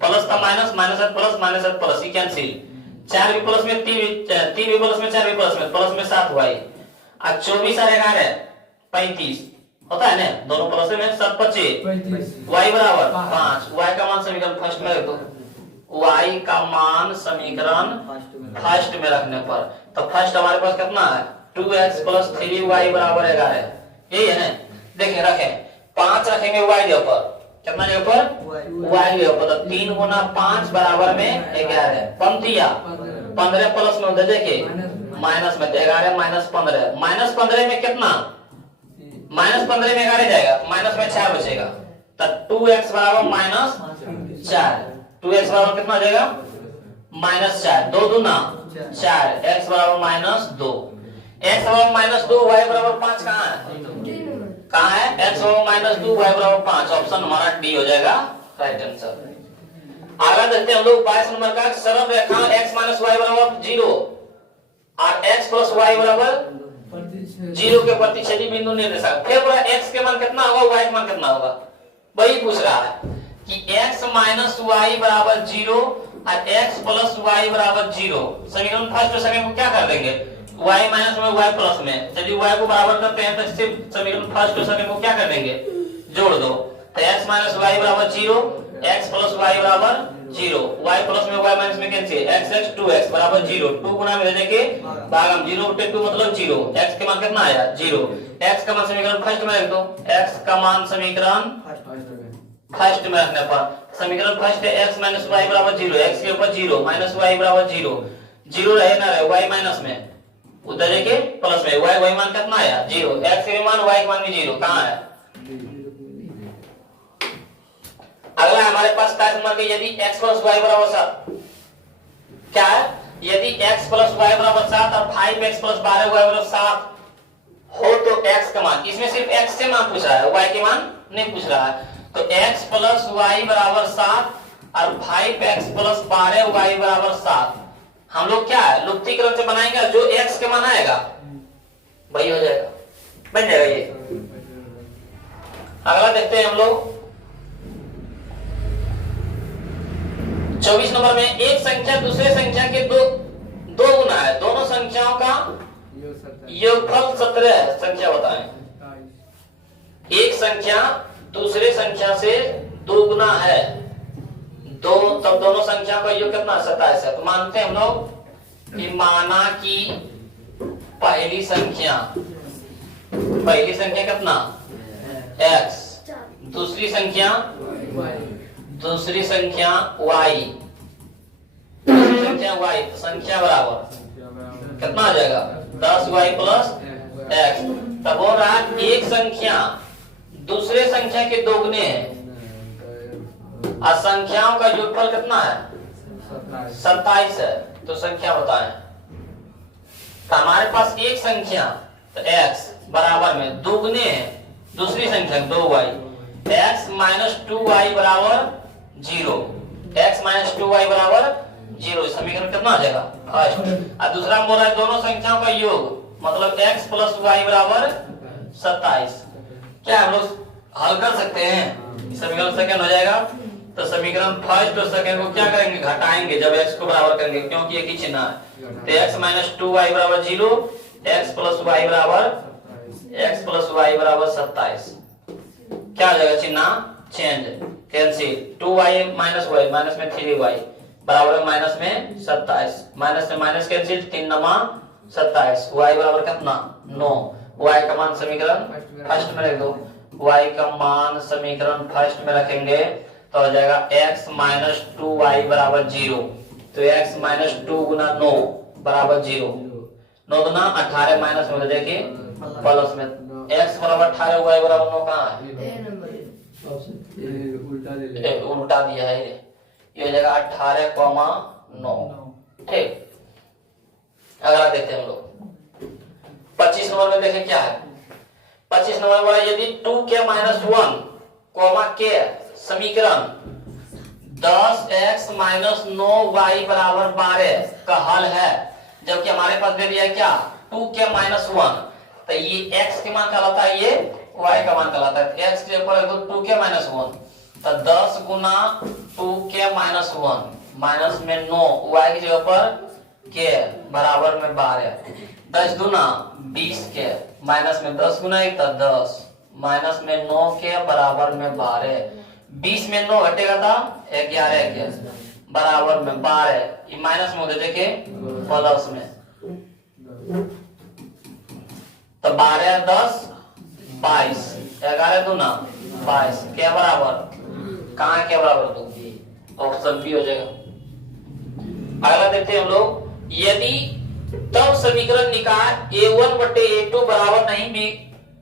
प्लस का माइनस, माइनस है प्लस, माइनस है प्लस, ही कैंसिल। 4 भी प्लस में 3 भी प्लस में 4 भी प्लस में 7y और 24 और 11 35 होता है ना, दोनों प्लस में 7 25 y बराबर 5। y का मान समीकरण फर्स्ट में रख दो। y का मान समीकरण फर्स्ट में रखने पर तो फर्स्ट हमारे पास कितना है? 2x प्लस 3y बराबर 11, यही है ना। देखिए रखें 5 रखेंगे y के ऊपर, कितना के ऊपर? y के ऊपर, तो 3 गुना 5 बराबर में 11 पंक्तियां 15 प्लस में होता देखिए माइनस में 11 माइनस 15, माइनस 15 में कितना? माइनस 15 में 11 जाएगा, माइनस में 4 बचेगा, तो 2x बराबर माइनस 4। 2x बराबर कितना हो जाएगा? माइनस 4, 2 दूना 4, x बराबर माइनस 2। x बराबर माइनस 2, y बराबर 5 कहाँ है? कहाँ है? x बराबर माइनस 2, y बराबर 5, ऑप्शन हमारा डी हो जाएगा राइट आंसर। आगे देखते हैं हम लोग 22 नंबर का। सरल रेखा x माइनस y बराबर 0 और x प्लस y बराबर 0 के प्रतिच्छेदी बिंदु निर्देशांक। फिर बोला x के मान कितना होगा, y के मान कितना होगा, वही पूछ रहा है कि x माइनस y बराबर 0 और x प्लस y बराबर 0। समीकरण फर्स्ट और सेकंड को क्या कर देंगे? y माइनस में y प्लस में, यदि y को बराबर करते हैं तो सिर्फ समीकरण फर्स्ट और सेकंड को क्या कर देंगे? जोड़ दो। तो x माइनस y बराबर 0, x प्लस y बराबर 0, y प्लस में y माइनस में कैंसिल, x 2x बराबर 0, 2 गुना में देके भागम 0 बटे 2 मतलब 0, x के मान कितना आया? 0। x का मान समीकरण फर्स्ट में रख दो, x का मान समीकरण फर्स्ट में रखने पर समीकरण फर्स्ट है x माइनस y बराबर 0, x के ऊपर 0 माइनस y बराबर 0, 0 रहे ना रहे y माइनस में उधर जाके प्लस में y मान कितना आया? 0। x के मान y के मान भी 0, कहाँ है? अगला हमारे पास 27 नंबर के, यदि x प्लस y बराबर 7, क्या है? यदि x प्लस y बराबर 7 और 5x प्लस 12y बराबर 7 हो तो x का मान, इसमें सिर्फ x से मान पूछ रहा है, y के मान नहीं पूछ रहा है। तो x प्लस y बराबर 7 और 5x प्लस 12y बराबर 7 हम लोग क्या है? लुप्तीकरण से बनाएंगे, जो x के मान आएगा वही हो जाएगा, बन जाएगा ये। अगला देखते हैं हम लोग 24 नंबर में। एक संख्या दूसरे संख्या के दो गुना है, दोनों संख्याओं का योगफल 17 है, संख्या बताएं। एक संख्या दूसरे संख्या से 2 गुना है, तब दोनों संख्या का योग कितना? 27 है। तो मानते हैं हम लोग कि माना कि पहली संख्या कितना? x, दूसरी संख्या y, तो संख्या बराबर कितना आ जाएगा? 10y plus x। तब हो रहा एक संख्या दूसरे संख्या के दोगुने है और संख्याओं का योगफल कितना है? 27 है। तो संख्या बताएं। तो हमारे पास एक संख्या तो x बराबर में दोगुने है दूसरी संख्या 2y, x माइनस 2y बराबर 0, x माइनस 2y बराबर 0। समीकरण कितना आ जाएगा? फर्स्ट। और दूसरा बोल रहा है दोनों संख्याओं का योग, मतलब x प्लस y बराबर 27। क्या हम लोग हल कर सकते हैं? समीकरण सेकंड हो जाएगा। तो समीकरण फर्स्ट और सेकंड को क्या करेंगे? घटाएंगे जब x को बराबर करेंगे, क्योंकि एक ही चिन्ह है। तो x माइनस 2y बराबर 0, x प्लस y बराबर 27। क्या हो जाएगा? चिन्ह change, cancel. 2y minus y, minus में 3y बराबर माइनस में 27, माइनस में माइनस कैंसिल, 3 नमा 27, y बराबर कितना? 9। y का मान समीकरण फर्स्ट में रख दो, y का मान समीकरण फर्स्ट में रखेंगे तो हो जाएगा x माइनस 2y बराबर 0। तो x माइनस 2 गुना 9 बराबर 0, 9 गुना 18 माइनस में देखिए प्लस में, x बराबर 18 y बराबर 9 कहाँ है? उल्टा दिया है, ये हो जाएगा 18,9। ठीक, अगला देखते हैं हम लोग 25 नंबर में। देखें क्या है 25 नंबर बोला यदि 2k-1 के समीकरण 10x - 9y = 12 का हल है, जबकि हमारे पास दे दिया है क्या 2k-1, तो ये x के मान कहलाता है, ये y का मान कहलाता है। x के ऊपर 2k-1 तो 10 गुना 2k-1 माइनस में 9, y की जगह पर k बराबर में 12, 10 दूना 20k माइनस में 10 गुना 1 तो 10 माइनस में 9k बराबर में 12, 20 में 9 घटेगा था 11k बराबर में 12, ये माइनस में होते के प्लस में, तो 12 10 22, 11 दूना 22, क्या बराबर कहाँ है, क्या बराबर तो ऑप्शन बी हो जाएगा। अगला देखते हैं हम लोग यदि तब समीकरण निकाय a1/a2 बराबर नहीं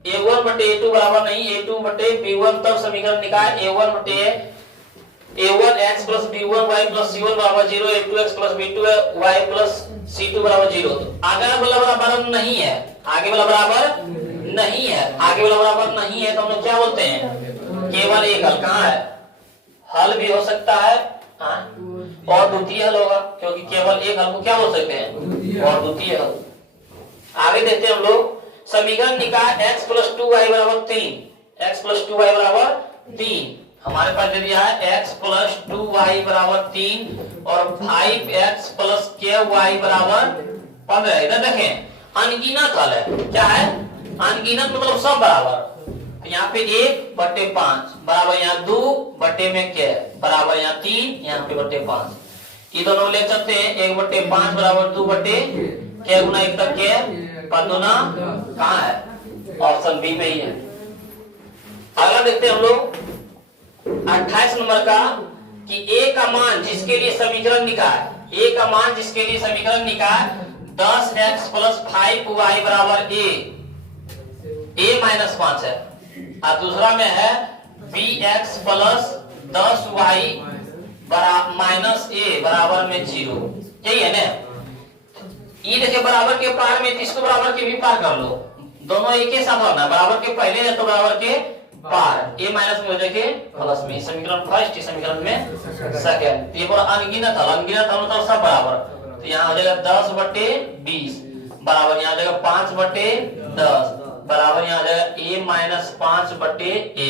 a1/a2 बराबर नहीं a2/b1, तब समीकरण निकाय a1x + b1y + c1 बराबर 0, a2x + b2y + c2 बराबर 0। आगे वाला बराबर नहीं है, आगे वाला बराबर नहीं है, आगे वाला बराबर नहीं है तो हम लोग क्या बोलते हैं केवल एक हल। कहाँ है, हल भी हो सकता है और द्वितीय हल होगा, क्योंकि केवल एक हल को क्या बोल सकते हैं और द्वितीय हल। आगे देखते हैं हम लोग समीकरण निकाय x + 2y = 3, x + 2y = 3, हमारे पास दे दिया है x + 2y = 3 और 5x + ky = 15। इधर देखें अनगिनत हल है, क्या है अनगिनत मतलब सब बराबर, यहाँ पे 1/5 बराबर यहाँ 2 में k बराबर यहाँ 3, यहाँ पे 5, ये दोनों ले सकते हैं 1/5 बराबर 2 k गुना 1 तक k 5 दूना कहाँ है, ऑप्शन बी में ही है। अगला देखते हैं हम लोग 28 नंबर का कि a का मान जिसके लिए समीकरण निकाय 10x + 5y = a - 5 है, और दूसरा में है bx + 10y - a बराबर में 0, यही है ना। ये देखिए बराबर के पार में इसको बराबर के भी पार कर लो, दोनों एक ही साथ होना, बराबर के पहले है तो बराबर के पार a माइनस में हो जाएगा प्लस में, समीकरण फर्स्ट समीकरण में सेकंड। ये पूरा अनगिनत हल मतलब सब बराबर, तो यहाँ हो जाएगा 10/20 बराबर यहाँ हो जाएगा 5/10 बराबर यहाँ हो जाएगा a - 5/a।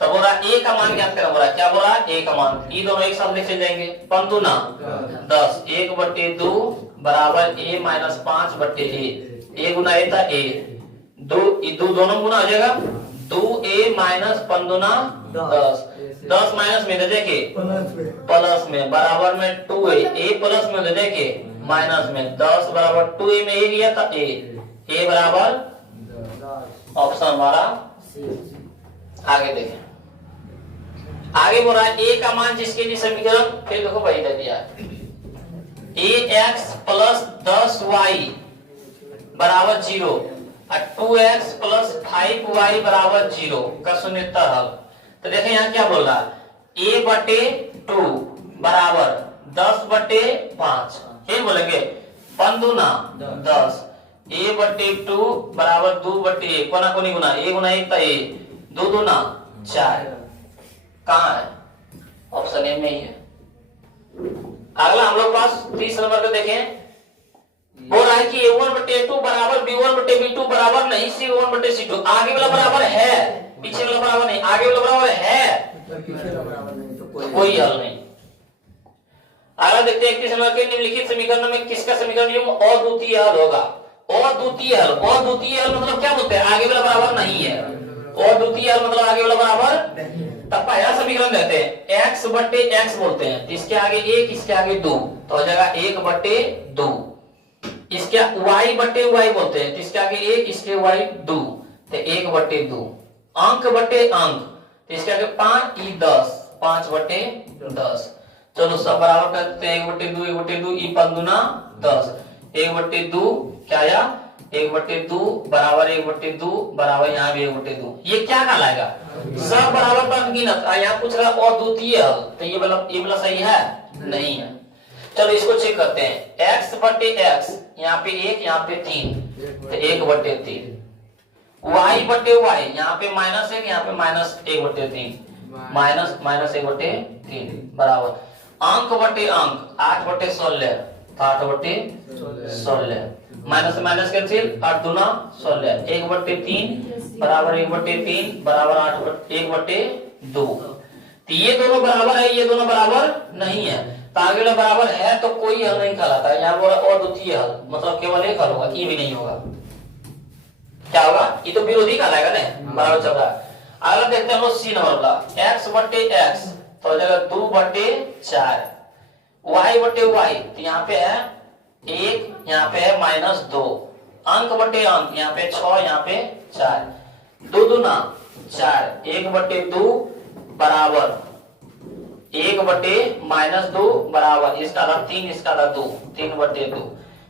तो बोला a का मान ज्ञात करना, बोला क्या बोला a का मान, ये दोनों एक साथ लिखे जाएंगे 5 दूना 10, 1/2 बराबर a - 5/a, a Guna a था a, 2 दोनों गुना हो जाएगा 2a - 5 दूना 10, 10 माइनस में दे देंगे प्लस में बराबर में 2a, a प्लस में दे देंगे माइनस में 10 बराबर 2a में a लिया था a बराबर ऑप्शन हमारा। आगे देखें, आगे बोल रहा है a का मान जिसके लिए समीकरण, फिर देखो वही दे दिया ax + 10y = 0 और 2x + 5y = 0 का शून्येतर हल। तो देखें यहाँ क्या बोल रहा है a/2 बराबर 10/5, फिर बोलेंगे 5 दूना 10, a/2 बराबर 2/1, कोना कोनी गुना a गुना 1 था a, 2 दूना 4, कहाँ है ऑप्शन ए में ही है। अगला हम लोग पास 30 नंबर का देखें, बोल रहा है कि a1/a2 बराबर b1/b2 बराबर नहीं c1/c2, आगे वाला बराबर है पीछे वाला बराबर नहीं, आगे वाला बराबर है तो कोई हल नहीं। अगला देखते हैं 31 नंबर के निम्नलिखित समीकरण में किसका समीकरण युग्म अद्वितीय हल होगा। अद्वितीय हल मतलब क्या बोलते हैं आगे वाला बराबर नहीं है, अद्वितीय हल मतलब आगे वाला बराबर, तब पहला समीकरण देते हैं x/x बोलते हैं, इसके आगे 1 इसके आगे 2 तो हो जाएगा 1/2, इसके y/y बोलते हैं, इसके आगे 1 इसके y 2 तो 1/2, अंक तो इसके आगे 5 ई 10 5/10, चलो सब बराबर करते हैं 1/2 1/2 ई 5 दूना 10, 1/2 क्या आया 1/2 बराबर 1/2 बराबर यहाँ भी 1/2। ये क्या कहलाएगा? सब बराबर पर अनगिनत। यहाँ पूछ रहा और द्वितीय हल, तो ये वाला सही है? नहीं है। चलो इसको चेक करते हैं। x/x यहाँ पे 1 यहाँ पे 3 तो 1/3। y/y यहाँ पे -1 यहाँ पे -1/3 -1/3 बराबर अंक 8/16 8/16 माइनस माइनस कैंसिल 8 दूना 16 1/3 बराबर 1/3 बराबर 1/2। तो ये दोनों बराबर है, ये दोनों बराबर नहीं है। तो आगे वाला बराबर है तो कोई हल नहीं कहलाता है। यहाँ बोला और द्वितीय हल मतलब केवल एक हल होगा, ये भी नहीं होगा। क्या होगा? ये तो विरोधी कहलाएगा ना, बराबर चल रहा है। अगला देखते हैं हम लोग सी नंबर वाला। x/x तो हो जाएगा 2/4 y/y तो यहाँ पे है 1 यहाँ पे है -2 अंक यहाँ पे 6 यहाँ पे 4 2 दूना 4 1/2 बराबर 1/-2 बराबर इसका था 3 इसका था 2 3/2।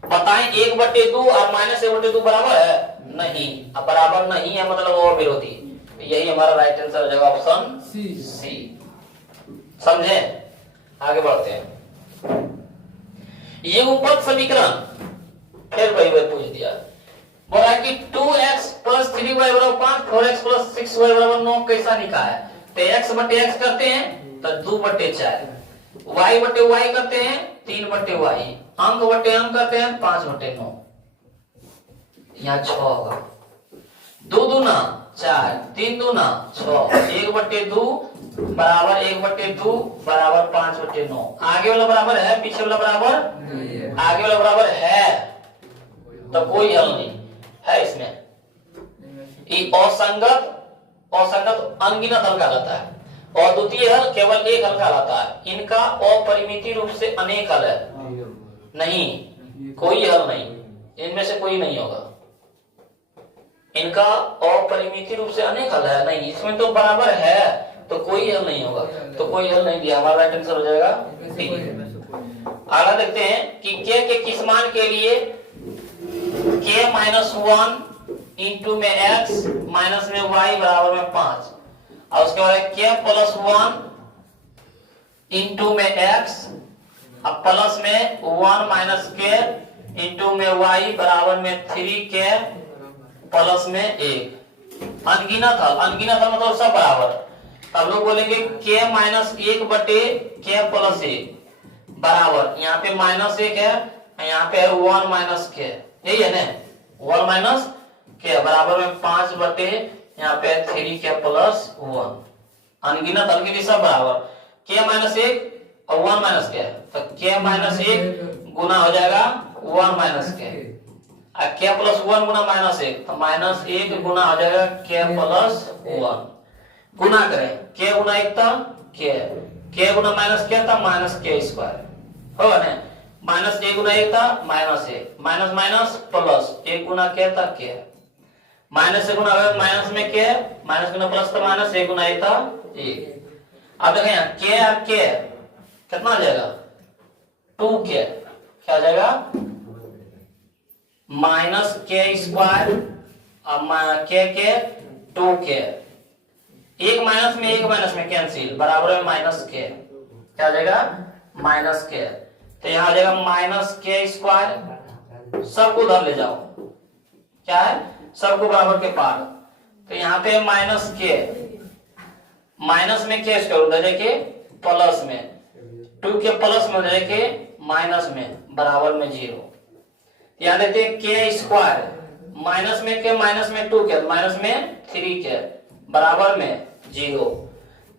बताएं 1/2 और -1/2 बराबर है? नहीं। अब बराबर नहीं है मतलब वो विरोधी। यही हमारा राइट आंसर हो जाएगा ऑप्शन सी। समझे? आगे बढ़ते हैं। ये ऊपर समीकरण फिर वही पूछ दिया। बोला कि 2x + 3y = 5 4x + 6y = 9 कैसा लिखा है? तो x/x करते हैं तो 2/4 y/y करते हैं 3/y अंक करते हैं 5/9 यहाँ 6 होगा। 2 दूना 4 3 दूना 6 1/2 बराबर 1/2 बराबर 5/9। आगे वाला बराबर है पीछे वाला बराबर आगे वाला बराबर है तो कोई हल नहीं है इसमें। ये असंगत अनगिनत हल कहलाता है और द्वितीय हल केवल एक हल कहलाता है। इनका अपरिमित रूप से अनेक हल है, नहीं कोई हल नहीं, इनमें से कोई नहीं होगा। इनका अपरिमित रूप से अनेक हल है नहीं, इसमें तो बराबर है तो कोई हल नहीं होगा, तो कोई हल नहीं दिया। हमारा राइट आंसर हो जाएगा डी। अगला देखते हैं कि के किस मान के लिए k -1 इंटू में x माइनस में y बराबर में 5 और उसके बाद k +1 इंटू में x अब प्लस में 1 - k इंटू में y बराबर में 3k प्लस में 1। अनगिनत हल मतलब सब बराबर। अब लोग बोलेंगे k - 1/k + 1 बराबर यहाँ पे -1 है यहाँ पे 1 - k, यही है ना 1 - k बराबर में 5/, यहाँ पे 3k + 1। अनगिनत हल के लिए सब बराबर। k - 1 और 1 - k तो k - 1 गुना हो जाएगा 1 - k और k + 1 गुना -1 तो -1 गुना हो जाएगा k + 1। गुना करें k गुना 1 था k गुना -k था -k² होगा ना। -1 गुना 1 था -1 माइनस प्लस 1 गुना k था k -1 गुना माइनस में k माइनस गुना प्लस था -1 गुना 1 था 1। अब देखें यहाँ k और k कितना आ जाएगा 2k क्या आ जाएगा -k² अब k 2k एक माइनस में कैंसिल बराबर है -k क्या आ जाएगा -k। तो यहाँ आ जाएगा -k²। सबको उधर ले जाओ क्या है सबको बराबर के पार। तो यहाँ पे -k माइनस में k स्क्वायर उधर जाके प्लस में 2k प्लस में उधर जाके माइनस में बराबर में 0। यहाँ देखते हैं k² माइनस में 2k माइनस में 3k बराबर में 0।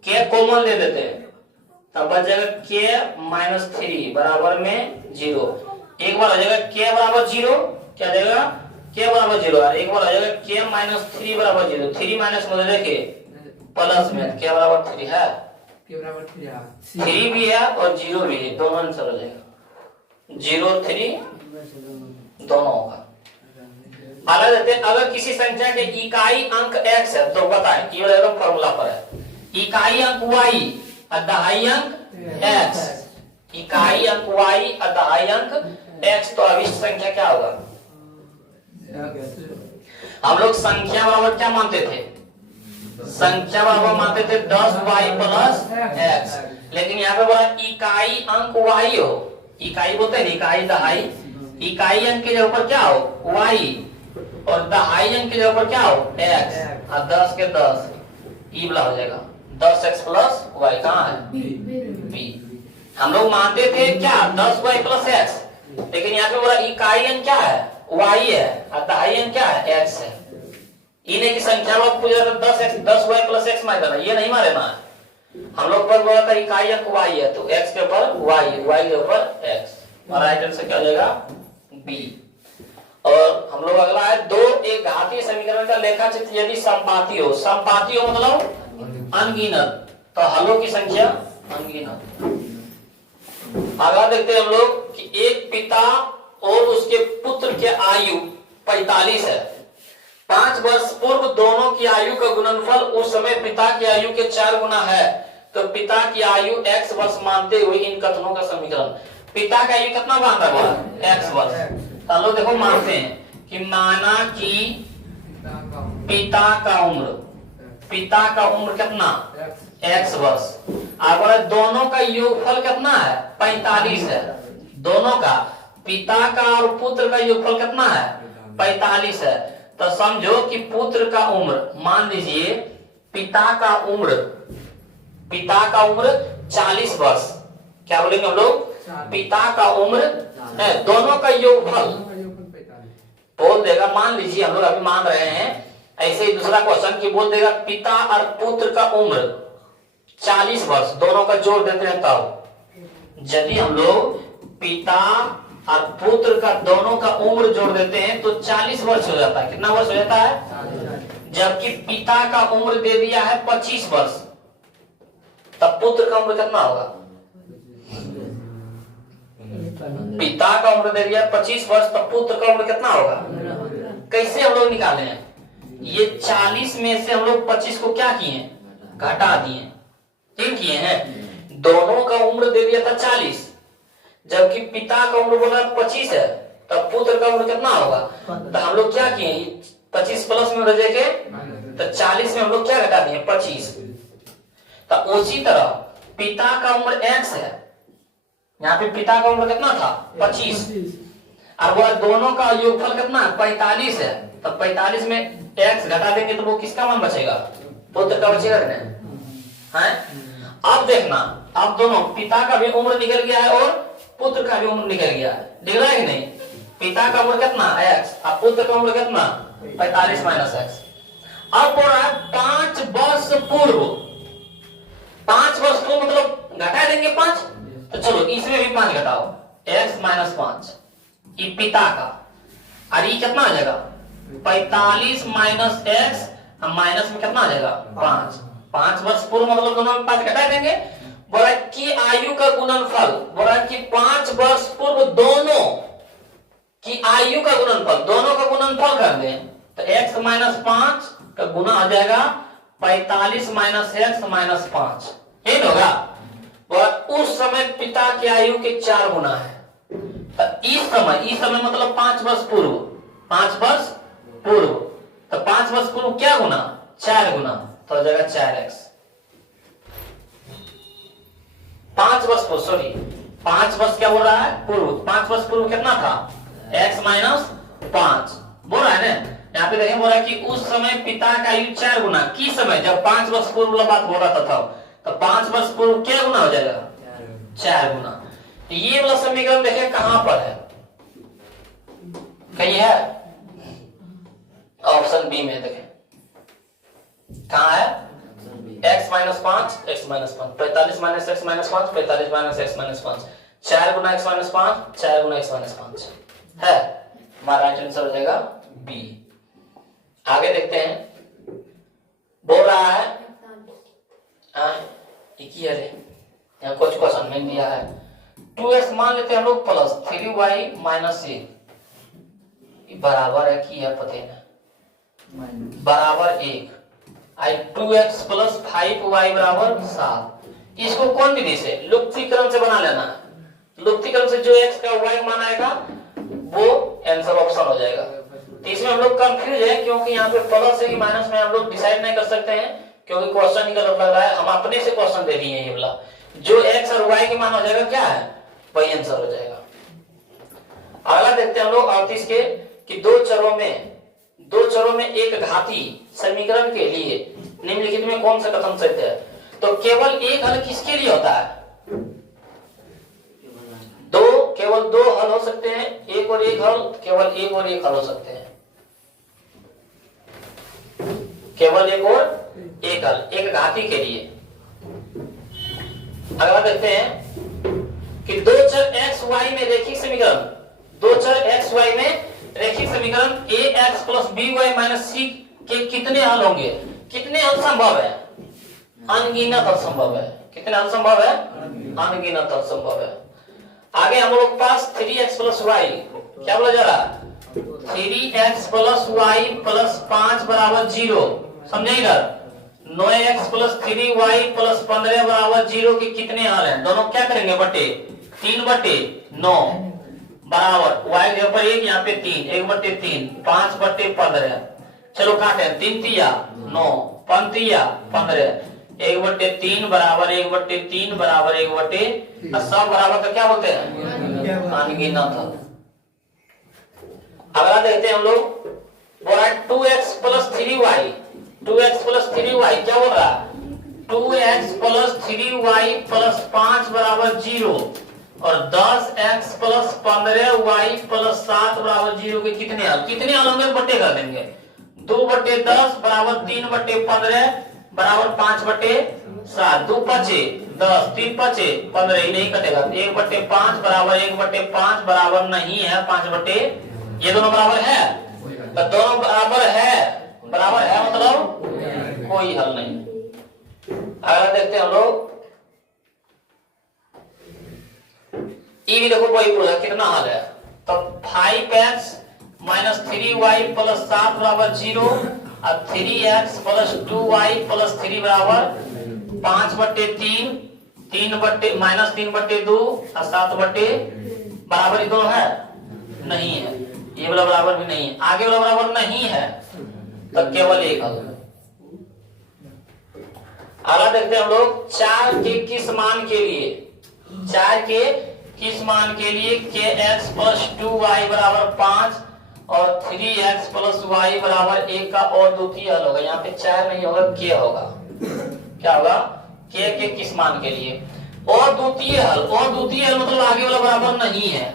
k कॉमन ले देते हैं तब बच जाएगा k - 3 बराबर में 0। एक बार हो जाएगा k बराबर 0 क्या जाएगा k बराबर 0 और एक बार हो जाएगा k - 3 बराबर 0। 3 माइनस में देखिए प्लस में k बराबर 3 है k बराबर 3 भी है और 0 भी है, दोनों आंसर हो जाएगा 0 3 दोनों होगा। अगला देते हैं अगर किसी संख्या के इकाई अंक x है तो बताएं ये एकदम फॉर्मूला पर है। इकाई अंक y और दहाई अंक x, इकाई अंक y और दहाई अंक x तो अविष्ट संख्या क्या होगा हम लोग संख्या बराबर क्या मानते थे? संख्या बराबर मानते थे 10y प्लस x, लेकिन यहाँ पे बोला इकाई अंक y हो। इकाई बोलते हैं इकाई दहाई, इकाई अंक के ऊपर क्या हो y और दहाई अंक के ऊपर क्या हो x, और 10 के 10 ई वाला हो जाएगा 10x प्लस y। कहाँ है b। हम लोग मानते थे क्या 10y प्लस x, लेकिन यहाँ पे बोला इकाई अंक क्या है y है और दहाई अंक क्या है x है। इन्हें की संख्या लोग पूछ रहा था 10y प्लस x मार देना, ये नहीं मारे ना। हम लोग पर बोला था इकाई अंक y है तो x के ऊपर y के ऊपर x, और राइट आंसर क्या हो जाएगा b। और हम लोग अगला है दो एक घातीय समीकरण का लेखा चित्र यदि संपाती हो। संपाती हो मतलब अनगिनत, तो हलों की संख्या अनगिनत। अगला देखते हैं हम लोग कि एक पिता और उसके पुत्र के आयु 45 है। 5 वर्ष पूर्व दोनों की आयु का गुणनफल उस समय पिता की आयु के 4 गुना है, तो पिता की आयु x वर्ष मानते हुए इन कथनों का समीकरण। पिता का आयु कितना मानता है x वर्ष, तो हम लोग देखो मानते हैं कि माना कि पिता का उम्र कितना x वर्ष, अगर दोनों का योगफल कितना है 45 है। दोनों का पिता का और पुत्र का योगफल कितना है 45 है, तो समझो कि पुत्र का उम्र, मान लीजिए पिता का उम्र 40 वर्ष। क्या बोलेंगे हम लोग, पिता का उम्र है, दोनों का योगफल बोल देगा। मान लीजिए हम लोग अभी मान रहे हैं ऐसे ही दूसरा क्वेश्चन की बोल देगा पिता और पुत्र का उम्र 40 वर्ष, दोनों का जोड़ देते हैं तब। यदि हम लोग पिता और पुत्र का दोनों का उम्र जोड़ देते हैं तो 40 वर्ष हो जाता है। कितना वर्ष हो जाता है, जबकि पिता का उम्र दे दिया है 25 वर्ष, तब पुत्र का उम्र कितना होगा। पिता का उम्र दे दिया 25 वर्ष, तब पुत्र का उम्र कितना होगा। कैसे हम लोग निकाले हैं, ये 40 में से हम लोग 25 को क्या किए घटा दिए, ठीक किए हैं। दोनों का उम्र दे दिया था 40, जबकि पिता का उम्र बोला 25 है, तब पुत्र का उम्र कितना होगा। तो हम लोग क्या किए 25 प्लस में रह जाएंगे, तो 40 में हम लोग क्या घटा दिए 25। तो उसी तरह पिता का उम्र x है, यहाँ पे पिता का उम्र कितना था 25, और वह दोनों का योगफल कितना 45 है, तो 45 में x घटा देंगे तो वो किसका मान बचेगा, पुत्र का बचेगा है। अब देखना, अब दोनों पिता का भी उम्र निकल गया है और पुत्र का भी उम्र निकल गया है, दिख रहा है कि नहीं। पिता का उम्र कितना x और पुत्र का उम्र कितना 45 माइनस x। अब बोल रहा है 5 वर्ष पूर्व, 5 वर्ष पूर्व मतलब घटा देंगे 5, तो चलो इसमें भी 5 घटाओ, x माइनस 5 ये पिता का, और ये कितना आ जाएगा 45 माइनस x, माइनस में कितना आ जाएगा 5। 5 वर्ष पूर्व मतलब दोनों में 5 घटा देंगे। बोला कि आयु का गुणनफल, बोला कि 5 वर्ष पूर्व दोनों की आयु का गुणनफल, दोनों का गुणनफल कर दें तो x माइनस 5 का गुना आ जाएगा 45 माइनस x माइनस 5, ठीक होगा। बोला उस समय पिता की आयु के 4 गुना है, तो इस समय मतलब 5 वर्ष पूर्व, 5 वर्ष पूर्व, तो 5 वर्ष पूर्व क्या गुना 4 गुना, तो हो जाएगा 4x। 5 वर्ष पूर्व, सॉरी 5 वर्ष क्या बोल रहा है पूर्व, 5 वर्ष पूर्व कितना था x माइनस 5 बोल रहा है ना। यहाँ पे देखें बोल रहा है कि उस समय पिता का आयु 4 गुना, किस समय जब 5 वर्ष पूर्व वाला बात बोल रहा था, तो 5 वर्ष पूर्व क्या गुना हो जाएगा 4 गुना। तो ये वाला समीकरण देखें कहां पर है, कहीं है ऑप्शन बी में, देखें कहां है x minus 5 x minus 5, 45 minus x minus 5, 45 minus x minus 5, 4 गुना x माइनस 5, 4 गुना x माइनस 5 है। हमारा राइट आंसर हो जाएगा बी। आगे देखते हैं, बोल रहा है यहाँ कुछ क्वेश्चन में दिया है 2x मान लेते हैं हम लोग प्लस 3y माइनस 1 बराबर है कि है पते ना, बराबर 1 आई 2x प्लस 5y बराबर 7। इसको कौन विधि से, लुप्तीकरण से बना लेना है। लुप्तीकरण से जो x का y मान आएगा वो आंसर ऑप्शन हो जाएगा। तो इसमें हम लोग कंफ्यूज है, क्योंकि यहाँ पे प्लस है कि माइनस में हम लोग डिसाइड नहीं कर सकते हैं, क्योंकि क्वेश्चन ही गलत लग रहा है। हम अपने से क्वेश्चन दे दिए ये वाला, जो x और y के मान हो जाएगा क्या है, वही आंसर हो जाएगा। अगला देखते हैं हम लोग 38 के, कि दो चरों में एक घाती समीकरण के लिए निम्नलिखित में कौन सा कथन सत्य है। तो केवल एक हल किसके लिए होता है, केवल दो हल हो सकते हैं, एक और एक हल, केवल एक और एक हल हो सकते हैं, केवल एक और एक हल एक घाती के लिए। अगला देखते हैं कि दो चर x y में रैखिक समीकरण, दो चर x y में रैखिक समीकरण ax plus by minus c के कितने हल होंगे। कितने हल संभव है, अनगिनत हल संभव है। कितने हल संभव है, अनगिनत हल संभव है। आगे हम लोग पास 3x प्लस वाई, क्या बोला जा रहा है, 3x प्लस वाई प्लस 5 बराबर 0, समझे इधर। 9x प्लस 3y प्लस 15 बराबर 0 के कितने हल हैं, दोनों क्या करेंगे, बटे 3/9 बराबर y के ऊपर 1, यहाँ पे 3, 1/3, 5/15। चलो काटे, 3 तिया 9, 5 तिया 15, 1/3 बराबर 1/3 बराबर 1/, सब बराबर का क्या बोलते हैं, अनगिनत हल। अगला देखते हैं हम लोग, बोल रहा है 2x plus 3y, 2x plus 3y क्या बोल रहा है, 2x प्लस 3y प्लस 5 बराबर 0 और 10x प्लस 15y प्लस 7 बराबर 0 के कितने हल। कितने हल होंगे, बट्टे कर देंगे। 2/10 बराबर 3/15 बराबर 5/7, 2 5 10, 3 5 15, ही नहीं कटेगा। 1/5 बराबर 1/5 बराबर नहीं है 5/, ये दोनों बराबर है, तो दोनों बराबर है मतलब कोई हल नहीं। अगला देखते हैं हम लोग, ये भी देखो वही पूछा कितना हल है। तो 5x माइनस 3y प्लस 7 बराबर 0 और 3x प्लस 2y प्लस 3 बराबर 5/3, 3 माइनस 3/2 और 7/, बराबर ये दोनों है, नहीं है, ये वाला बराबर भी नहीं है, आगे वाला बराबर नहीं है, तो केवल एक हल। अगला देखते हैं हम लोग, 4 के किस मान के लिए, 4 के किस मान के लिए kx प्लस 2y बराबर 5 और 3x प्लस y बराबर 1 का और द्वितीय हल होगा। यहाँ पे 4 नहीं होगा, k होगा। क्या होगा, k के किस मान के लिए और द्वितीय हल, और द्वितीय हल मतलब आगे वाला बराबर नहीं है,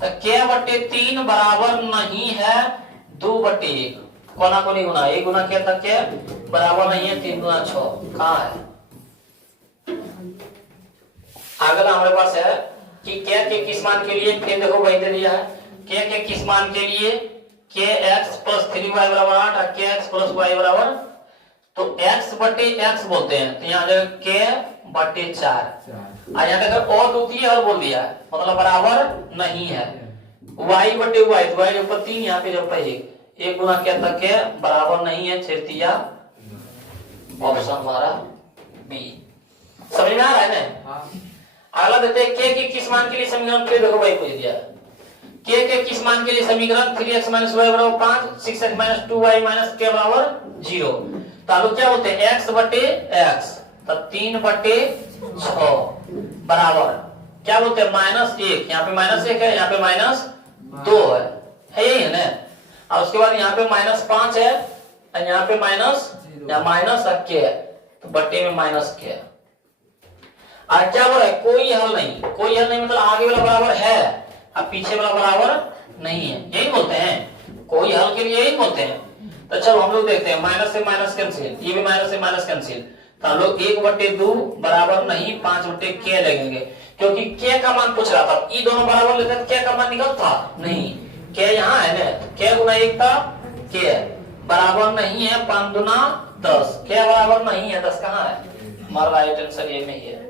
तो k/3 बराबर नहीं है 2/1, कोना को नहीं गुना, 1 गुना क्या था, k बराबर नहीं है 3 गुना 6, कहाँ है। अगला हमारे पास है कि k के किस मान के लिए, फिर देखो वही दे दिया है, k के किस मान के लिए kx प्लस 3y बराबर 8 और kx प्लस y बराबर, तो x/x बोलते हैं, तो यहाँ k/4, और यहाँ देखो और द्वितीय हल बोल दिया है, मतलब बराबर नहीं है, y/y, तो y के ऊपर 3, यहाँ पे जो 1 गुना क्या था, k बराबर नहीं है, छेड़तिया ऑप्शन हमारा बी। समझ में आ रहा है ना। अगला देखते हैं k के किस मान के लिए समीकरण, फिर देखो भाई पूछ दिया k के किस मान के लिए समीकरण 3x माइनस y बराबर 5, 6x minus 2y minus k बराबर 0, तो आप लोग क्या बोलते हैं, x/x, तो 3/6 बराबर क्या बोलते हैं, -1, यहाँ पे -1 है, यहाँ पे -2 है यही है ना। और उसके बाद यहाँ पे -5 है और यहाँ पे माइनस k है, तो बट्टे में माइनस k है। और क्या बोला है, कोई हल नहीं, कोई हल नहीं मतलब आगे वाला बराबर है और पीछे वाला बराबर नहीं है, यही बोलते हैं, कोई हल के लिए यही बोलते हैं। तो चलो हम लोग देखते हैं, माइनस से माइनस कैंसिल, ये भी माइनस से माइनस कैंसिल, तो हम लोग 1/2 बराबर नहीं 5/k लगेंगे, क्योंकि k का मान पूछ रहा था, ये दोनों बराबर लेते k का मान निकल था नहीं, k यहाँ है ना, k गुना 1 था, k बराबर नहीं है 5 दूना 10, k बराबर नहीं है 10, कहाँ है, हमारा राइट आंसर ये में ही है।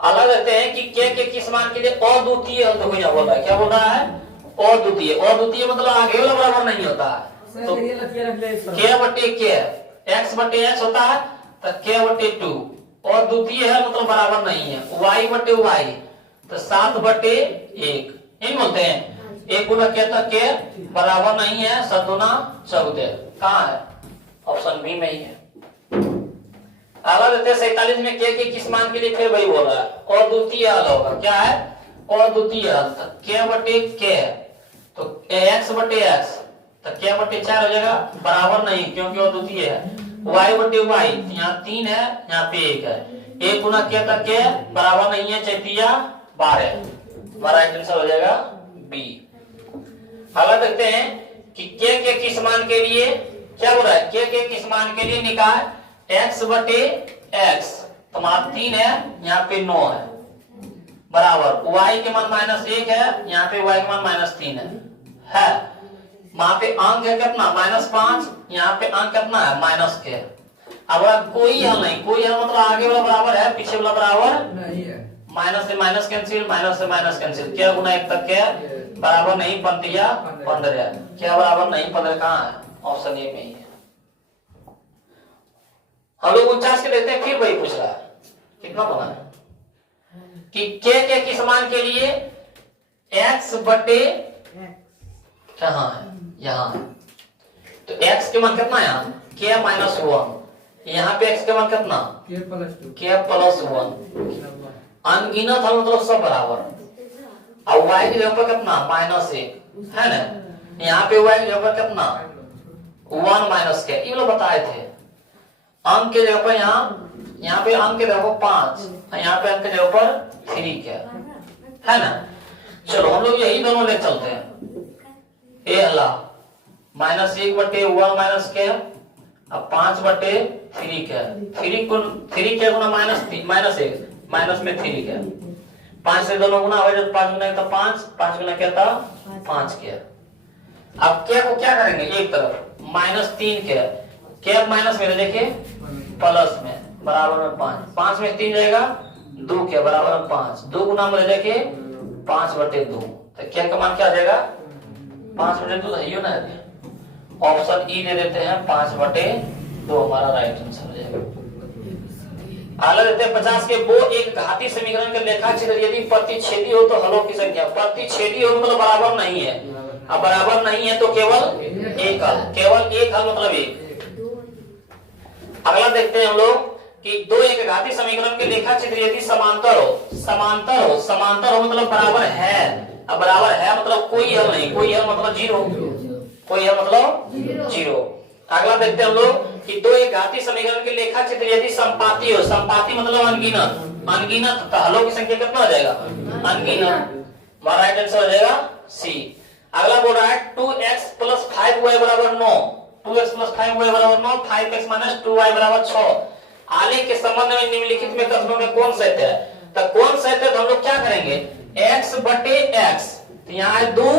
अलग रहते हैं कि k के किस मान के लिए अद्वितीय हल, देखो यहाँ बोल रहा है, क्या बोल रहा है, अद्वितीय मतलब आगे वाला बराबर नहीं होता है, तो k/k x/x होता है, तो k/2, और द्वितीय है मतलब बराबर नहीं है, y/y, तो 7/1, यही बोलते हैं। एक गुना के तक के बराबर नहीं है, सदुना चौदह। कहाँ है? ऑप्शन बी में ही है। अगला देते हैं 47 में के किस मान के लिए फिर वही बोल रहा है, और द्वितीय हल होगा। क्या है? और द्वितीय हल। के बटे के है तो एक्स बटे एक्स, तो के बटे 4 हो जाएगा, बराबर नहीं क्योंकि वो द्वितीय है। वाई बटे वाई, यहाँ 3 है, यहाँ पे 1 है। एक गुना के तक के बराबर नहीं है, चैतिया 12। हमारा आंसर हो जाएगा बी। अगला देखते हैं कि के किस मान के लिए क्या बोल रहा है, के किस मान के लिए निकाल x बटे x, तो मान 3 है, यहाँ पे 9 है, बराबर y के मान -1 है, यहाँ पे y के मान -3 है। वहां पे अंक है कितना? -5, यहाँ पे अंक कितना है? -के। अब कोई हल नहीं, कोई हल मतलब आगे वाला बराबर है, पीछे वाला बराबर नहीं है। माइनस से माइनस कैंसिल, माइनस से माइनस कैंसिल, क्या गुना 1 तक क्या बराबर नहीं, 15। क्या बराबर नहीं? 15 कहाँ है? ऑप्शन ए में ही है। हम लोग 49 के देखते हैं, फिर वही पूछ रहा है। कितना बना है कि के किस मान के लिए x बटे कहाँ है? यहाँ है। तो x के मान कितना है यहाँ? k -1, यहाँ पे x के मान कितना? k+1। अनगिनत है मतलब सब बराबर। अब y की जगह पर कितना? -1 है ना, यहाँ पे y की जगह पर कितना? 1 - के, ये लोग बताए थे। अंक के जगह पर यहाँ पे अंक के जगह पर 5, यहाँ पे अंक के जगह पर 3 क्या है ना। चलो हम लोग यही दोनों ले चलते हैं। ए अल्लाह -1 बटे 1 - के, अब 5 बटे 3 क्या, 3 के गुना -1 माइनस में 3 क्या, 5 से दोनों गुना हो जाए तो 5 गुना तो 5 गुना क्या था? 5 क्या। अब क्या को क्या करेंगे? एक तरफ -3 क्या माइनस में देखिए प्लस में, बराबर में 5 में 3 जाएगा 2 क्या, बराबर में 5, 2 गुना में देखिए 5 बटे 2, तो क्या का मान क्या आ जाएगा? 5 बटे 2 है ना। ऑप्शन ई दे देते हैं, 5 बटे 2 हमारा राइट आंसर हो जाएगा। अगला देते हैं 50 के वो एक घाती समीकरण के लेखा चित्र यदि प्रतिच्छेदी हो तो हलों की संख्या। प्रतिच्छेदी हो मतलब बराबर नहीं है, अब बराबर नहीं है तो केवल एक हल, केवल एक हल मतलब एक। अगला देखते हैं हम लोग कि दो एक घाती समीकरण के लेखा चित्र यदि समांतर हो मतलब बराबर है। अब बराबर है मतलब कोई हल नहीं, कोई हल मतलब जीरो, कोई हल मतलब जीरो। अगला देखते हैं हम लोग कि दो एक घाती समीकरण के लेखा चित्र यदि संपाती हो, संपाती मतलब अनगिनत, तो हलों की संख्या कितना हो जाएगा? अनगिनत। हमारा राइट आंसर हो जाएगा सी। अगला बोल रहा है 2x + 5y = 9, 2x + 5y = 9, 5x - 2y = 6। आलेख के संबंध में निम्नलिखित में कथनों में कौन सत्य है? तो कौन सत्य है तो हम लोग क्या करेंगे? x बटे x, तो यहाँ है 2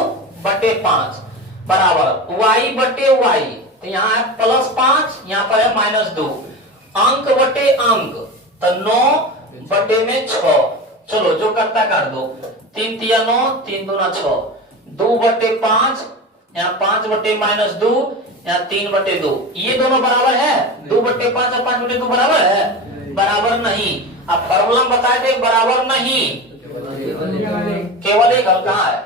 बटे 5 बराबर y बटे y, तो यहाँ है +5, यहाँ पर है -2, अंक बटे अंक, तो 9 बटे में 6। चलो जो करता कर दो, 3 × 9, 3 × 6, 2 बटे 5, यहाँ 5 बटे -2, यहाँ 3 बटे 2, ये दोनों बराबर है? 2 बटे 5 और 5 बटे 2 बराबर है? बराबर नहीं। अब फॉर्मूला बताए थे बराबर नहीं, केवल एक हल। कहाँ है?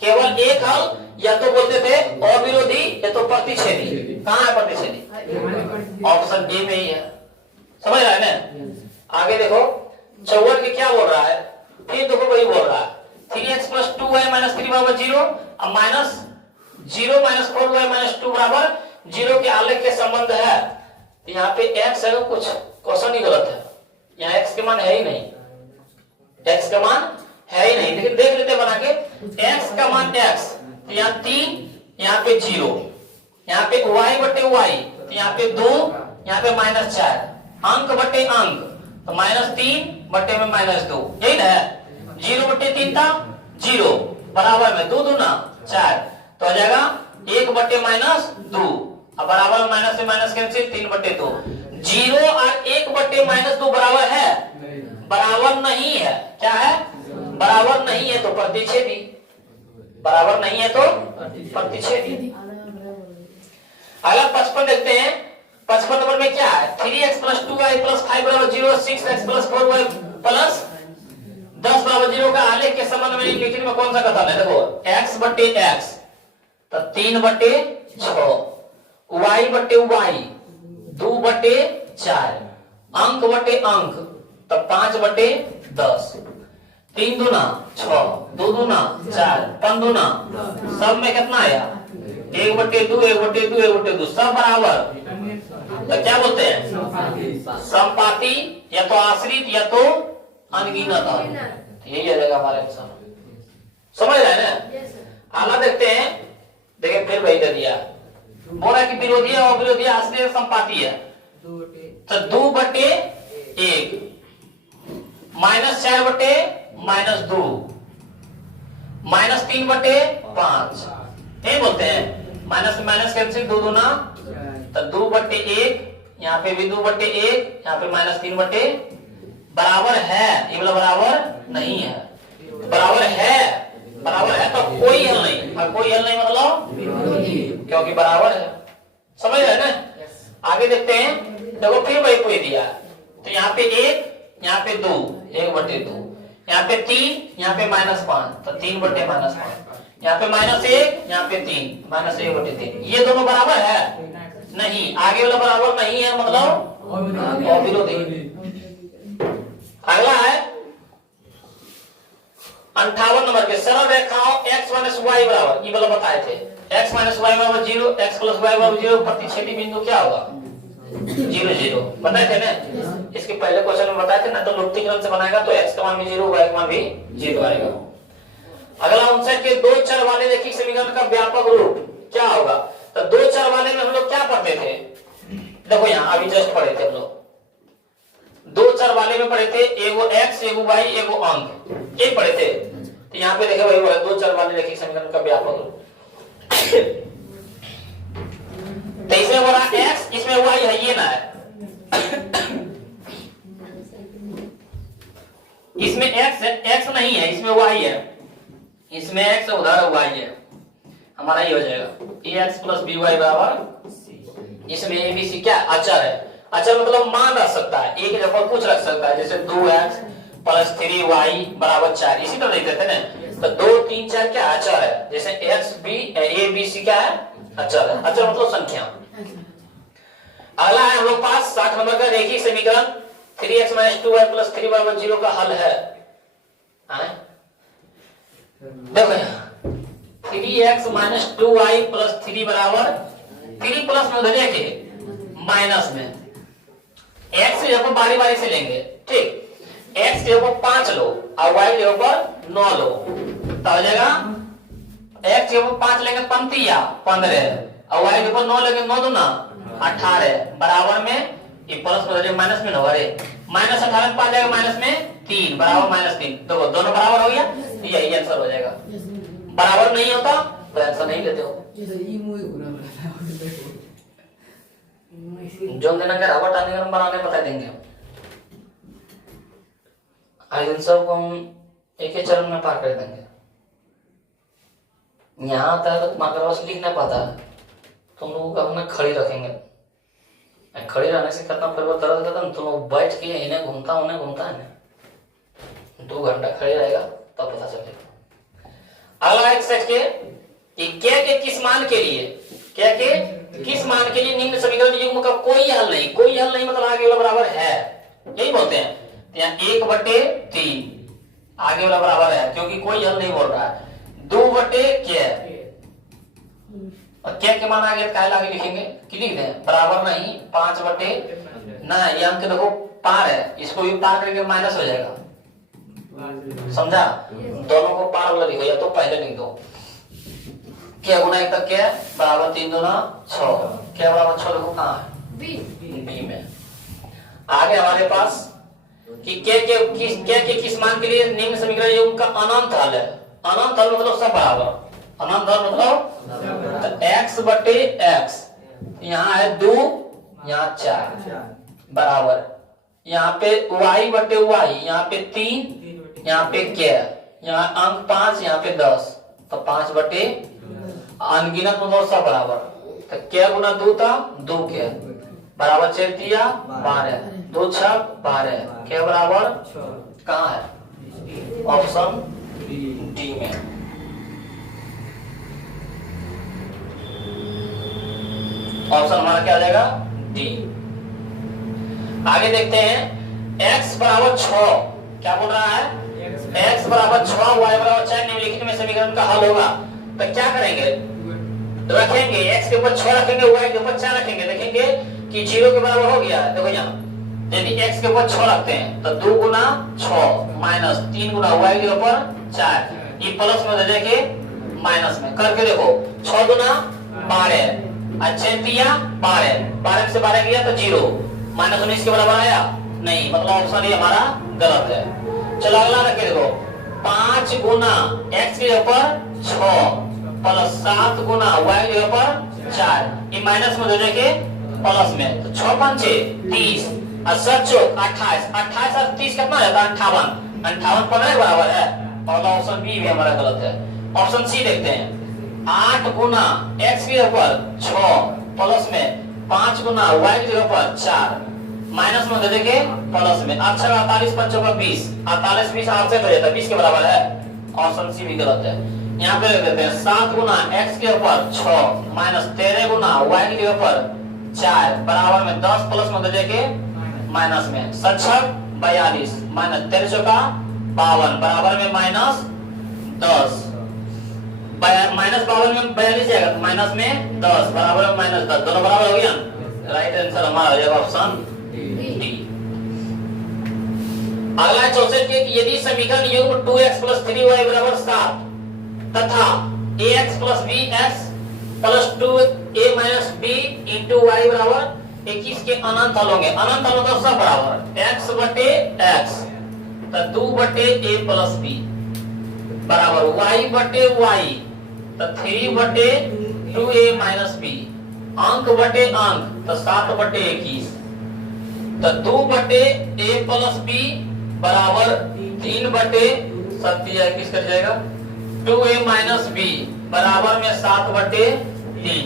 केवल एक हल, या तो बोलते थे अविरोधी या तो प्रतिच्छेदी। कहाँ है प्रतिच्छेदी? ऑप्शन ए में ही है। समझ रहा है ना? आगे देखो 54 के क्या बोल रहा है, फिर देखो वही बोल रहा है 3x + 2y - 3 = 0। अब -0 - 4y - 2 = 0 के आलेख के संबंध है। यहाँ पे x है, कुछ क्वेश्चन ही गलत है, यहाँ x के मान है ही नहीं, x का मान है ही नहीं। लेकिन देख लेते बना के, x का मान x, तो यहाँ 3, यहाँ पे 0, यहाँ पे y बटे y, तो यहाँ पे 2, यहाँ पे -4, अंक बटे अंक, तो -3 बटे में -2, यही ना है। 0 बटे 3 था 0, बराबर में 2 दूना 4, तो आ जाएगा 1 बटे -2, अब बराबर में माइनस से माइनस कैंसिल, 3 बटे 2। 0 और 1 बटे -2 बराबर है? बराबर नहीं है। क्या है? बराबर नहीं है तो प्रतिच्छेदी, बराबर नहीं है तो प्रतिच्छेदी। अगला 55 देखते हैं। 55 नंबर में क्या है? 3x + 2y + 5 = 0, 6x + 4y + 10 बराबर 0 का आलेख के संबंध में निम्नलिखित में कौन सा कथन है? देखो x बटे x तो 3 बटे 6, y बटे y 2 बटे 4, अंक बटे अंक तो 5 बटे 10, 3 दूना 6, 2 दूना 4, 5 दूना, सब में कितना आया? 1 बटे 2, 1 बटे 2, 1 बटे 2, सब बराबर। तो क्या बोलते हैं? समपाती या तो आश्रित या तो अनगिनत। यही आ जाएगा हमारे आंसर। समझ रहे हैं ना? अगला देखते हैं। देखिए फिर वही दे दिया, बोला कि विरोधी और विरोधी आश्रित संपाती है। तो 2 बटे 1 माइनस 4 बटे माइनस 2 माइनस 3 बटे 5, यही बोलते हैं। माइनस माइनस कैंसिल, 2 दूना तो 2 बटे 1, यहाँ पे भी 2 बटे 1, यहाँ पे माइनस 3 बटे, बराबर है। ये वाला बराबर नहीं है, बराबर है, बराबर है तो कोई हल नहीं, और कोई हल नहीं मतलब क्योंकि बराबर है। समझ रहे हैं ना? आगे देखते हैं। देखो फिर वही कोई दिया, तो यहाँ पे 1, यहाँ पे 2, 1 बटे 2, यहाँ पे 3, यहाँ पे माइनस 5 तो 3 बटे माइनस 5, यहाँ पे माइनस 1, यहाँ पे 3 माइनस 1 बटे 3। ये दोनों बराबर है नहीं, आगे वाला बराबर नहीं है मतलब अविरोधी। अगला है 58 नंबर के सरल रेखाओं x माइनस y बराबर, ये वाला बताए थे, x माइनस y बराबर 0, x प्लस y बराबर 0, प्रतिच्छेदी बिंदु क्या होगा? 0 0 बताए थे ना? इसके पहले क्वेश्चन में बताए थे ना, तो लुप्ती क्रम से बनाएगा तो x का मान भी 0, y का मान भी 0 आएगा। अगला 59 के 2 चर वाले रैखिक समीकरण का व्यापक रूप क्या होगा? तो 2 चर वाले में हम लोग क्या पढ़ते थे? देखो यहाँ अभी जस्ट पढ़े थे हम लोग, 2 चर वाले में पढ़े थे, एगो x एगो y एगो अंक, ये पढ़े थे। तो यहाँ पे देखे वही बोला 2 चर वाले रैखिक समीकरण का व्यापक रूप। तो इसमें बोला x, इसमें y है, ये ना है। इसमें x नहीं है, इसमें y है, इसमें x उधर y है, हमारा ये हो जाएगा ax प्लस by बराबर। इसमें a b c क्या अचर है? अचर मतलब मान रख सकता है, एक जगह कुछ रख सकता है, जैसे 2x प्लस 3y बराबर 4, इसी तरह लिखते थे ना। तो 2 3 4 क्या अचर है, जैसे x b a b c क्या है? अचर है। अचर मतलब संख्या। अगला है हम लोग पास 60 नंबर का रैखिक समीकरण 3x - 2y + 3 बराबर 0 का हल है। देखो यहाँ 3x - 2y + 3 बराबर 3 प्लस में उधर के माइनस में x की जगह बारी बारी से लेंगे, ठीक। x की जगह 5 लो और y की जगह 9 लो, तो हो जाएगा x की जगह 5 लेंगे 5 या 15 और y की जगह 9 लेंगे 9 दूना 18 बराबर में ये प्लस में माइनस में ना, अरे माइनस 18 में 5 जाएगा माइनस में 3 बराबर -3। देखो दोनों बराबर हो गया, यही आंसर हो जाएगा। बराबर नहीं होता तो आंसर नहीं लेते हो। जो देना क्या रावट आने का बनाने बता देंगे। आज इन सब को हम एक ही चरण में पार कर देंगे। यहाँ आता है तो तुम्हारे पास लिख नहीं पाता है, तुम लोगों को अपना खड़ी रखेंगे। खड़ी रहने से करना फिर वो दर्द करता है, तुम लोग बैठ के इन्हें घूमता उन्हें घूमता है ना, 2 घंटा खड़े रहेगा तब पता चलेगा। अगला एक सेट के क्या के किस मान के लिए, क्या के किस मान के लिए निम्न समीकरण युग्म का कोई हल नहीं, कोई हल नहीं मतलब आगे वाला बराबर है, यही बोलते हैं। यहाँ 1/3 आगे वाला बराबर है क्योंकि कोई हल नहीं बोल रहा है। 2/क्या और क्या के मान आगे काय आगे लिखेंगे कि लिख दें बराबर नहीं 5/, ना ये अंक देखो पार है, इसको भी पार करके माइनस हो जाएगा, समझा। दोनों को पार वाला लिखो, या तो पहले लिख दो क्या गुना 1 तक क्या बराबर 3 दूना 6, क्या बराबर 6 लिखो कहाँ है बी में। आगे हमारे पास कि क्या के किस मान के लिए निम्न समीकरण युग्म का अनंत हल है। अनंत हल मतलब सब बराबर, अनंत हल मतलब x/x, यहाँ है 2 यहाँ 4 बराबर, यहाँ पे y/y, यहाँ पे 3, यहाँ पे क्या, यहाँ अंक 5, यहाँ पे 10, तो 5/ अनगिनत मतलब सब बराबर। तो क्या गुना 2 था 2 क्या बराबर 4 3 12, 2 6 12, क्या बराबर कहाँ है ऑप्शन डी में। ऑप्शन हमारा क्या आ जाएगा? डी। आगे देखते हैं x बराबर 6, क्या बोल रहा है? x बराबर 6 y बराबर 4 निम्नलिखित में समीकरण का हल होगा। तो क्या करेंगे? रखेंगे x के ऊपर 6 रखेंगे, y के ऊपर 4 रखेंगे, देखेंगे कि 0 के बराबर हो गया। देखो यहाँ यदि x के ऊपर 6 रखते हैं तो 2 गुना 6 माइनस 3 गुना y के ऊपर 4, ये प्लस में दे देंगे माइनस में करके देखो 6 गुना 12, अच्छे दिया 12, 12 से 12 गया तो 0, माइनस 19 के बराबर आया नहीं, मतलब ऑप्शन ये हमारा गलत है। चलो अगला रखे देखो 5 गुना x के ऊपर 6 प्लस 7 गुना y के ऊपर 4, ये माइनस में दे देंगे प्लस में, तो 6 5 30 और 7 चौक 28, 28 और 30 कितना रहता है? 58, 58 15 बराबर है, और ऑप्शन बी भी हमारा गलत है। ऑप्शन सी देखते हैं 8 गुना x के ऊपर 6 प्लस में 5 गुना y के ऊपर 4, माइनस में दे देंगे प्लस में, अच्छा 48 5 का 20, 48 20 8 से रहता है 20 के बराबर है, ऑप्शन सी भी गलत है। यहाँ पे लिख देते हैं 7 गुना x के ऊपर 6 माइनस 13 गुना y के ऊपर 4 बराबर में 10 प्लस में दे देंगे माइनस में, 7 42 माइनस 13 चौका 52 बराबर में माइनस 10, माइनस 52 में 42 जाएगा तो माइनस में 10 बराबर में माइनस 10, दोनों बराबर हो गया। राइट आंसर हमारा हो जाएगा ऑप्शन डी। अगला 64 के यदि समीकरण युग्म 2x + 3y = 7 तथा ax + bx + 2a - b * y = 21 के अनंत हल होंगे। अनंत हल होगा सब बराबर x बटे x तो 2 बटे a + b बराबर y बटे y तो 3 बटे 2a - b, अंक बटे अंक तो 7 बटे 21, तो 2 बटे a + b बराबर 3 बटे 7 या 21 कट जाएगा, 2a - b बराबर में 7 बटे 3,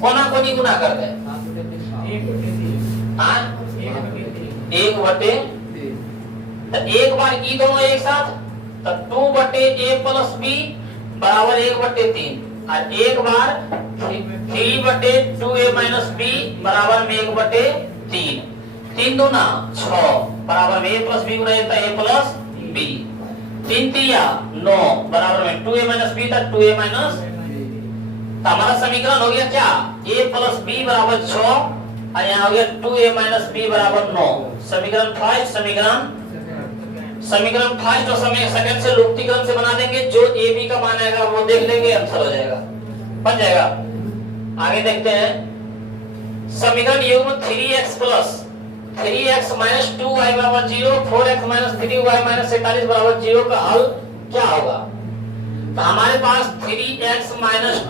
कोना कोनी गुना कर दे 1 बटे, तो एक बार ई दोनों एक साथ तो 2 बटे a + b बराबर 1 बटे 3, और एक बार 3 बटे 2a - b बराबर में 1 बटे 3, 3 दूना 6 बराबर में a + b Guna a + b, 3 तिया 9 बराबर में 2a - b था 2a - तो हमारा समीकरण हो गया क्या? a + b बराबर 6 और यहाँ हो गया 2a - b बराबर 9। समीकरण फर्स्ट और सेकंड से लुप्तीकरण से बना देंगे, जो ए बी का मान आएगा वो देख लेंगे, आंसर हो जाएगा, बन जाएगा। आगे देखते हैं समीकरण युग्म 3x + 3x - 2y = 0, 4x - 3y - 47 = 0 का हल क्या होगा? तो हमारे पास 3x -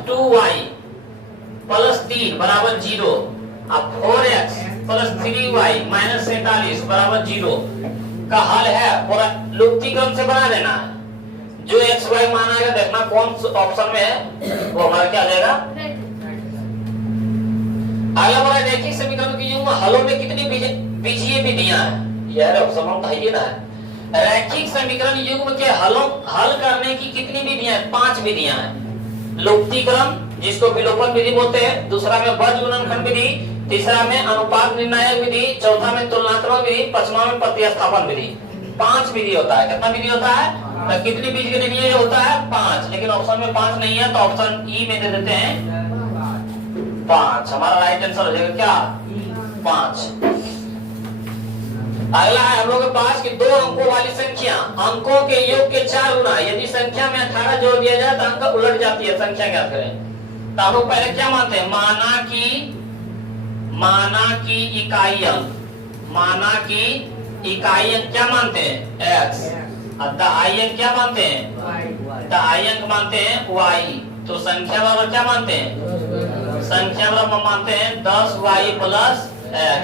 2y + 3 बराबर 0 और 4x + 3y - 47 बराबर 0 का हल है, पूरा लुप्तीकरण से बना देना है, जो x y मान आएगा देखना कौन ऑप्शन में है वो हमारा क्या आ जाएगा। अगला हमारा रैखिक समीकरण की युग्म हलों में कितनी बीजीय विधियां हैं? यार ऑप्शन में बताइए ना, रैखिक समीकरण युग्म के हल करने की कितनी विधियां हैं? 5 विधियां हैं। लुप्तीकरण जिसको विलोपन विधि बोलते हैं, दूसरा में बज-गुणनखंड विधि, तीसरा में अनुपात निर्णायक विधि, चौथा में तुलनात्मक विधि, पांचवा में प्रतिस्थापन विधि। 5 विधि होता है। कितना विधि होता है? तो कितनी बीजगणितीय होता है? 5, लेकिन ऑप्शन में 5 नहीं है तो ऑप्शन ई में दे देते हैं 5। हमारा राइट आंसर हो जाएगा क्या? 5। अगला है हम लोग के पास कि 2 अंकों वाली संख्या अंकों के योग के 4 गुना, यदि संख्या में 18 जोड़ दिया जाए तो अंक उलट जाती है, संख्या ज्ञात करें। तो हम लोग पहले क्या मानते हैं? माना की इकाई अंक क्या मानते हैं? x, और दहाई अंक क्या मानते हैं? दहाई अंक मानते हैं y। तो संख्या बराबर क्या मानते हैं? संख्या बराबर मानते हैं 10y + x।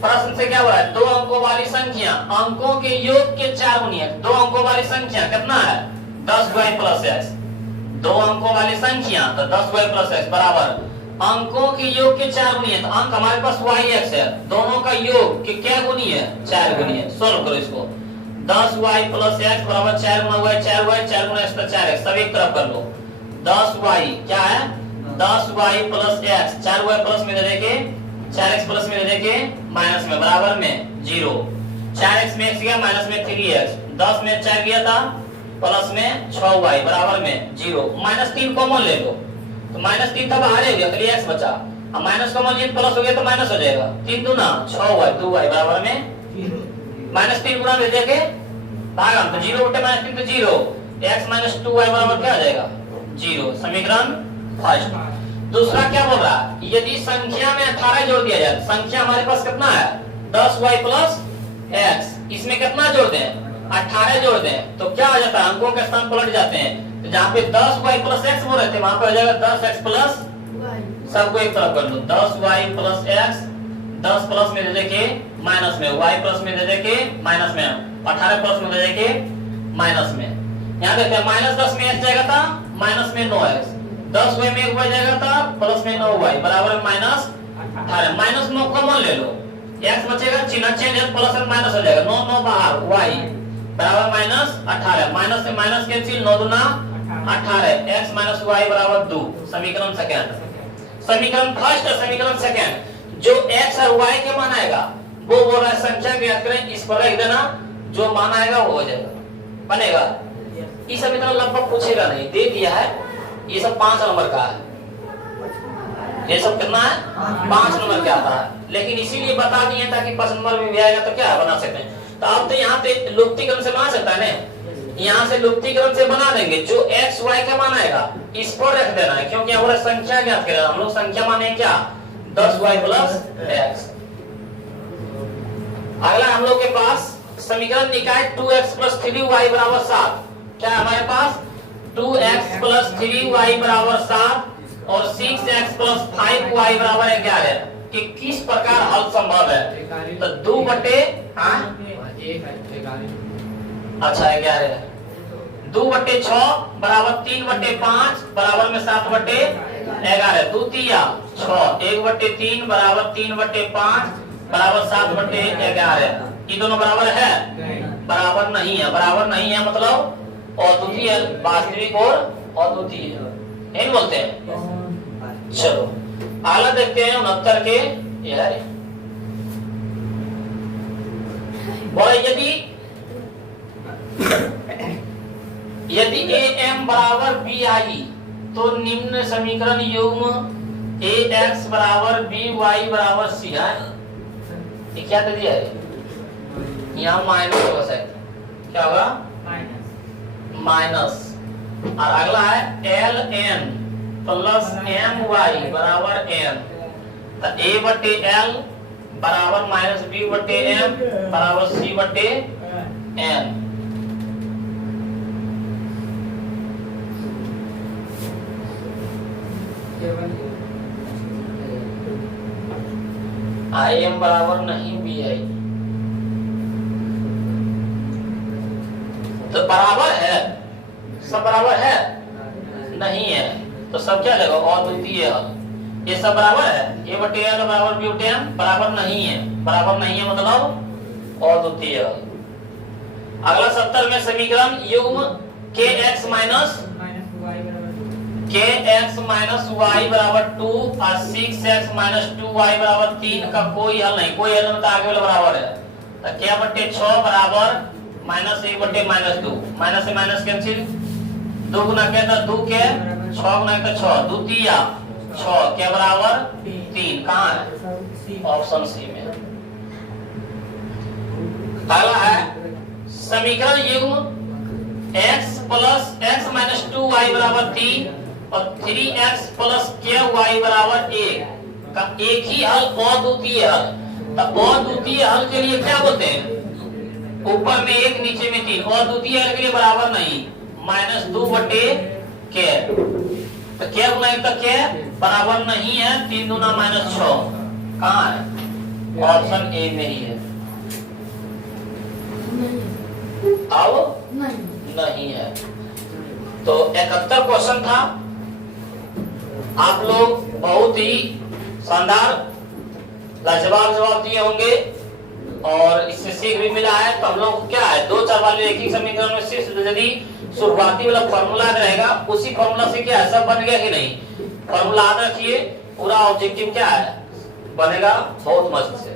प्रश्न से क्या हो रहा है? 2 अंकों वाली संख्या अंकों के योग के 4 गुणित। 2 अंकों वाली संख्या कितना है? 10y + x। 2 अंकों वाली संख्या तो 10y + x बराबर अंकों के योग के 4 गुणित। अंक हमारे पास y x है, दोनों का योग के क्या गुणी है? 4 गुणी है। सोल्व करो इसको। 10y प्लस एक्स बराबर 4 गुना y 4y 4 गुना एक्स 4x सब एक तरफ कर लो। 10y क्या है 10y plus x 4y plus में दे देके 4x प्लस में दे देके माइनस में बराबर में 0। 4x में x गया माइनस में 3x 10 में 4 गया था प्लस में 6y बराबर में 0। -3 कॉमन ले लो तो -3 था बाहर हो गया खाली x बचा। अब माइनस कॉमन लिए प्लस हो गया तो माइनस हो जाएगा 3 दूना 6y 2y बराबर में -3 गुना दे देके भागा तो 0 बटे -3 तो 0 x 2y बराबर क्या आ जाएगा 0। समीकरण फर्स्ट। दूसरा क्या बोल रहा है यदि संख्या में 18 जोड़ दिया जाए संख्या हमारे पास कितना है 10y प्लस x इसमें कितना जोड़ दें 18 जोड़ दें तो क्या आ जाता है अंकों के स्थान पलट जाते हैं। तो जहाँ पे 10y प्लस x बोल रहे थे वहां पे हो जाएगा 10x प्लस सबको एक तरफ कर लो 10y प्लस x 10 प्लस में दे देके माइनस में y प्लस में दे देके माइनस में 18 प्लस में दे देके माइनस में। यहाँ देखते हैं -10 में x जाएगा था माइनस में 9x 10y में 1y जाएगा था प्लस में 9y बराबर -18 -9 कॉमन ले लो x बचेगा चिन्ह चेंज है प्लस और माइनस हो जाएगा 9 9 बाहर y बराबर -18 माइनस से माइनस कैंसिल 9 दूना 18 x y बराबर 2। समीकरण सेकंड। समीकरण फर्स्ट और समीकरण सेकंड जो x और y के मान आएगा वो बोल रहा है संख्या ज्ञात करें इस पर रख देना जो मान आएगा वो हो जाएगा बनेगा। ये समीकरण लगभग पूछेगा नहीं दे दिया है ये सब 5 नंबर का है ये सब कितना है 5 नंबर का आता है लेकिन इसीलिए बता दिए ताकि 5 नंबर में भी आएगा तो क्या बना सकते हैं। तो आप तो यहाँ पे लुप्तीकरण से बना सकता है ना यहाँ से लुप्तीकरण से बना देंगे जो x y का मान आएगा इस पर रख देना है क्योंकि हमारा संख्या ज्ञात करेगा हम लोग संख्या माने क्या 10y प्लस x। अगला हम लोग के पास समीकरण निकाय 2x प्लस 3y बराबर 7 क्या है हमारे पास 2x प्लस 3y बराबर 7 और 6x प्लस 5y बराबर 11 कि किस प्रकार हल संभव है। तो 2 बटे अच्छा 11 2 बटे 6 बराबर 3 बटे 5 बराबर में 7 बटे 11 2 तिया 6 1 बटे 3 बराबर 3 बटे 5 बराबर 7 बटे 11 ये दोनों बराबर है बराबर नहीं है मतलब अद्वितीय वास्तविक और अद्वितीय नहीं बोलते हैं। चलो अगला देखते हैं 69 के यार बोला यदि am बराबर bi तो निम्न समीकरण युग्म ax बराबर by बराबर c है। ये क्या दे दिया है यहाँ माइनस होगा शायद क्या होगा माइनस और अगला है ln प्लस my बराबर n तो a बटे l बराबर माइनस b बटे m बराबर c बटे n। im बराबर नहीं भी है तो बराबर है सब बराबर है नहीं है तो सब क्या लगेगा अद्वितीय हल। ये सब बराबर है a बटे l बराबर b बटे m बराबर नहीं है मतलब अद्वितीय हल। अगला 70 में समीकरण युग्म kx माइनस y बराबर 2 और 6x माइनस 2y बराबर 3 का कोई हल नहीं कोई हल तो आगे वाला बराबर है तो क्या बटे 6 बराबर माइनस 1 बटे माइनस 2 माइनस से माइनस कैंसिल 2 गुना क्या था 2 के 6 गुना का 6 2 तिया 6 क्या बराबर 3 कहाँ है ऑप्शन सी में। अगला है समीकरण युग्म x plus x minus 2y बराबर 3 और 3x प्लस ky बराबर 1 का एक ही हल अद्वितीय हल। तो अद्वितीय हल के लिए क्या बोलते हैं ऊपर में 1 नीचे में 3 अद्वितीय हल के लिए बराबर नहीं -2 बटे k तो क्या गुना 1 तक क्या बराबर नहीं है 3 दूना -6 कहाँ है ऑप्शन ए में ही है अब नहीं है। तो 71 क्वेश्चन था आप लोग बहुत ही शानदार लाजवाब जवाब दिए होंगे और इससे सीख भी मिला है। तो हम लोग क्या है, दो चर वाले एक ही समीकरण में सिर्फ यदि शुरुआती वाला फॉर्मूला रहेगा, उसी फॉर्मूला से क्या है सब बन गया कि नहीं। फॉर्मूला याद रखिए, पूरा ऑब्जेक्टिव क्या है बनेगा बहुत मस्त से।